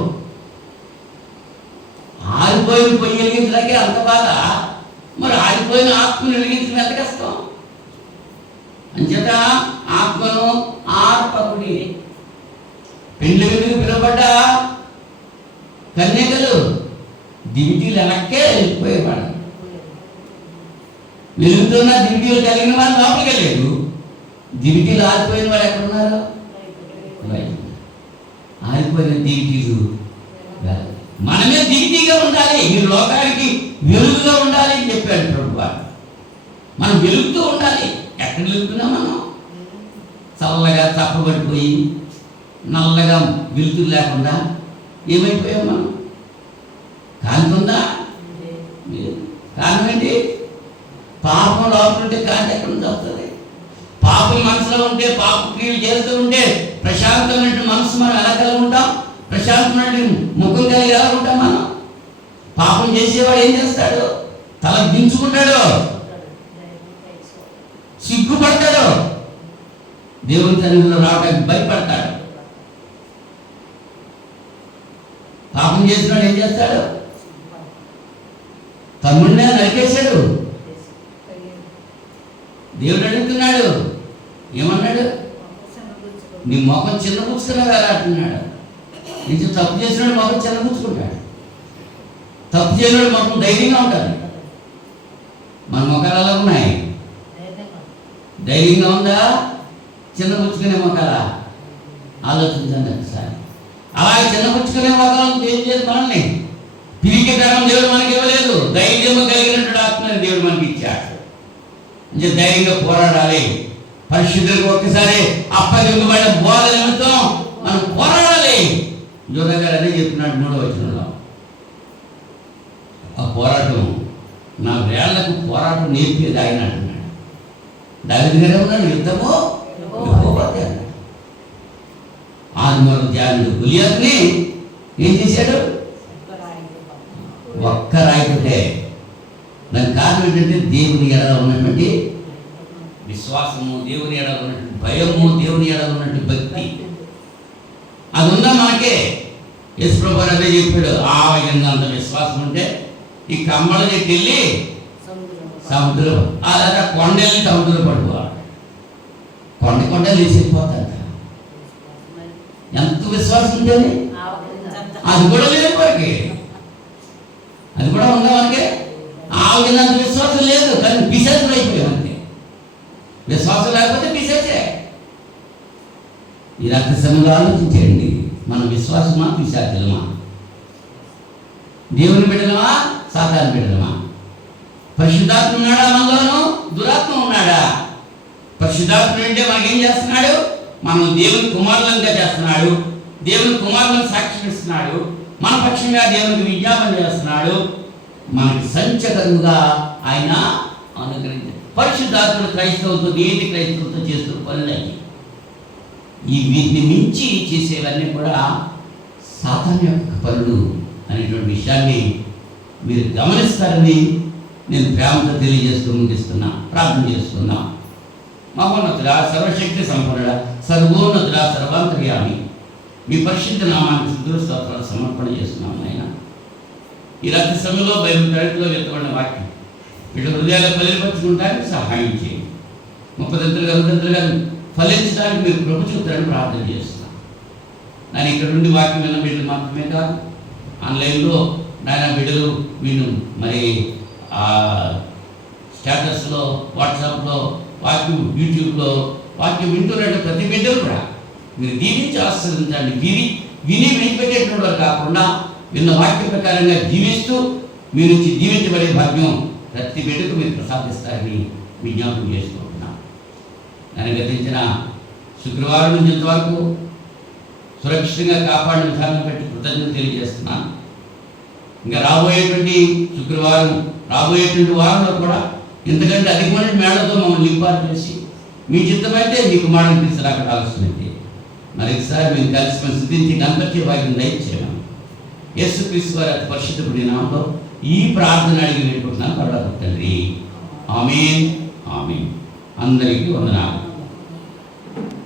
ఆరిపోయిన పొయ్యి వెలిగించడాకే అంత బాధ. మరి ఆరిపోయిన ఆత్మను వెలిగించడం ఎంత కష్టం. అంచేత ఆత్మను ఆర్పకుడి. పెండ్లి విందుకు పిలువబడ్డ కన్యకలు దివిటీలు వెనక్కే వెళ్ళిపోయేవాడు. వెలుగుతున్న దివిటీలు కలిగిన వాడు లోపలికి వెళ్ళాడు. దివిటీలు ఆరిపోయిన వాడు ఎక్కడున్నారు? ఆరిపోయిన దివిటీలు. మనమే దివిటీగా ఉండాలి, ఈ లోకానికి వెలుగుగా ఉండాలి అని చెప్పాడు ప్రభు. మనం వెలుగుతూ ఉండాలి. ఎక్కడ వెలుగుతున్నాం మనం? చల్లగా తప్పబడిపోయి నల్లగా వెలుతురు లేకుండా ఏమైపోయాం మనం? కాంతి ఉందా? కారణం ఏంటి? పాపం లోపల ఉంటే కాంతి ఎక్కడి నుంచి వస్తుంది? పాపం మనసులో ఉంటే, పాప క్రియలు చేస్తూ ఉంటే ప్రశాంతమైన మనసు మనం ఎలా కలిగి ఉంటాం? ప్రశాంతమైన ముఖం కలిగి ఎలా ఉంటాం మనం? పాపం చేసేవాడు ఏం చేస్తాడు? తల దించుకుంటాడు, సిగ్గుపడతాడు, దేవుని సన్నిధిలో రావడానికి భయపడతాడు. పాపం చేసినాడు ఏం చేస్తాడు? తమ్ముడినే నరికేశాడు. దేవుడు అడుగుతున్నాడు, ఏమన్నాడు? నీ మొఖం చిన్నపుచ్చుకున్నావు ఎలా అంటున్నాడు. నుంచి తప్పు చేసినాడు మొఖం చిన్నపుచ్చుకుంటాడు. తప్పు చేయనాడు మొఖం ధైర్యంగా ఉంటుంది. మన మొఖాలు ఎలా ఉన్నాయి? ధైర్యంగా ఉందా? చిన్నపుచ్చుకునే మొఖాలా? ఆలోచించండి ఒకసారి. అలాగే చిన్నపుచ్చుకునే మొఖాలను ఏం చేసి మనల్ని పిరికితనం దేవుడు మనకి ఇవ్వలేదు. ధైర్యం కలిగినటువంటి ఆత్మని దేవుడు మనకి ఇచ్చాడు. అంటే ధైర్యంగా పోరాడాలి. పరిశుద్ధులకు ఒక్కసారి అప్పగింపబడిన బోధ నిమిత్తం మనం పోరాడాలి. యోధా గారు అదే చెప్తున్నాడు 3వ వచనంలో. ఆ పోరాటం నా వేళ్లకు పోరాటం నేర్పేది ఆయన అంటున్నాడు. దావీదు గారే ఉన్నాడు, యుద్ధము యెహోవాదే అన్నాడు. ఆదిమూలం ధ్యానుడు గొలియాతుని ఏం చేశాడు? ఒక్క రాయితోటే. దానికి కారణం ఏంటంటే దేవుని ఎడల ఉన్నటువంటి విశ్వాసము, దేవుని ఎడల ఉన్నటువంటి భయము, దేవుని ఎడల ఉన్నటువంటి భక్తి. అది ఉందా మనకే? యేసు ప్రభువు అదే చెప్పాడు, అంత విశ్వాసం ఉంటే ఈ కమ్మల చెట్టు వెళ్ళి సముద్రం, అలాగే కొండల్ని సముద్రం పడిపోవాలి. కొండలు వేసిపోతాడు. ఎంత విశ్వాసం ఉంటుంది? అది కూడా లేదు మనకి. అది కూడా ఉందా మనకి? ఆవిడంత విశ్వాసం లేదు, కానీ పిశాచులు అయిపోయాం అంతే. విశ్వాసం లేకపోతే పిశాచే. ఈ రక్త సమయంలో ఆలోచించండి, మన విశ్వాసమా పిశాచులమా? దేవుని బిడ్డలమా సాతాను బిడ్డలమా? పరిశుద్ధాత్మ ఉన్నాడా మనలోనూ? దురాత్మ ఉన్నాడా? పరిశుద్ధాత్మ అంటే మనకేం చేస్తున్నాడు? మనం దేవుని కుమారులంగా చేస్తున్నాడు, దేవుని కుమారులను సాక్షిస్తున్నాడు, మన పక్షంగా దేవునికి విజ్ఞాపన చేస్తున్నాడు, మనకి సంచకరుగా ఆయన అనుగ్రహించాడు. పరిశుద్ధాత్మను క్రైస్తవులతో, నీతి క్రైస్తవులతో చేస్తున్న పనులకి ఈ వీటిని మించి చేసేవన్నీ కూడా సాతాను యొక్క పనులు అనేటువంటి విషయాన్ని మీరు గమనిస్తారని నేను ప్రేమతో తెలియజేస్తూ ముగిస్తున్నా, ప్రార్థన చేస్తున్నా. మహోన్నతుడా, సర్వశక్తి సంపన్నుడా, సర్వోన్నతుడా, సర్వాంతర్యామి, మీ పరిశుద్ధ నామానికి స్తుతులు స్తోత్రాలు సమర్పణ చేస్తున్నాము నాయన. ఈ రాత్రి సమయంలో బైబిల్ తరగతిలో వెతబడిన వాక్యం వీళ్ళ హృదయాలు ఫలింపరచుకుంటానికి సహాయం చేయండి. 30 ఫలించడానికి మీరు కృప చూపుతారని ప్రార్థన చేస్తున్నాను. నేను ఇక్కడ నుండి వాక్యం విన్న బిడ్డలు మాత్రమే కాదు, ఆన్లైన్లో నాయన బిడ్డలు వీళ్ళు మరి స్టేటస్లో, వాట్సాప్లో వాక్యం, యూట్యూబ్లో వాక్యం వింటున్నట్టు ప్రతి బిడ్డలు కూడా మీరు దీవించి ఆశీర్వదించండి. విని వినిపెట్టేటువంటి వారు కాకుండా విన్న వాక్య ప్రకారంగా జీవిస్తూ మీ నుంచి జీవించబడే భాగ్యం ప్రతి బిడ్డకు మీరు ప్రసాదిస్తారని విజ్ఞాపనం చేసుకుంటున్నాను. నేను గతించిన శుక్రవారం నుంచి ఇంతవరకు సురక్షితంగా కాపాడిన విధానం బట్టి కృతజ్ఞతలు తెలియజేస్తున్నాను. ఇంకా రాబోయేటువంటి శుక్రవారం, రాబోయేటువంటి వారంలో కూడా ఇంతకంటే అధికమైన మేళతో మమ్మల్ని నింపారు చేసి మీ చిత్తమైతే మీకు మాటలు తీసుకురాక ఆలోచనైతే మరొకసారి మేము కలిసి సిద్ధించి గణపతి భాగ్యం దయచేయమని యేసుక్రీస్తు వారి అతి పరిశుద్ధ నామంలో ఈ ప్రార్థన అడిగి వేడుకుంటున్నాను పరలోకపు తండ్రి. ఆమేన్, ఆమేన్. అందరికీ వందనాలు.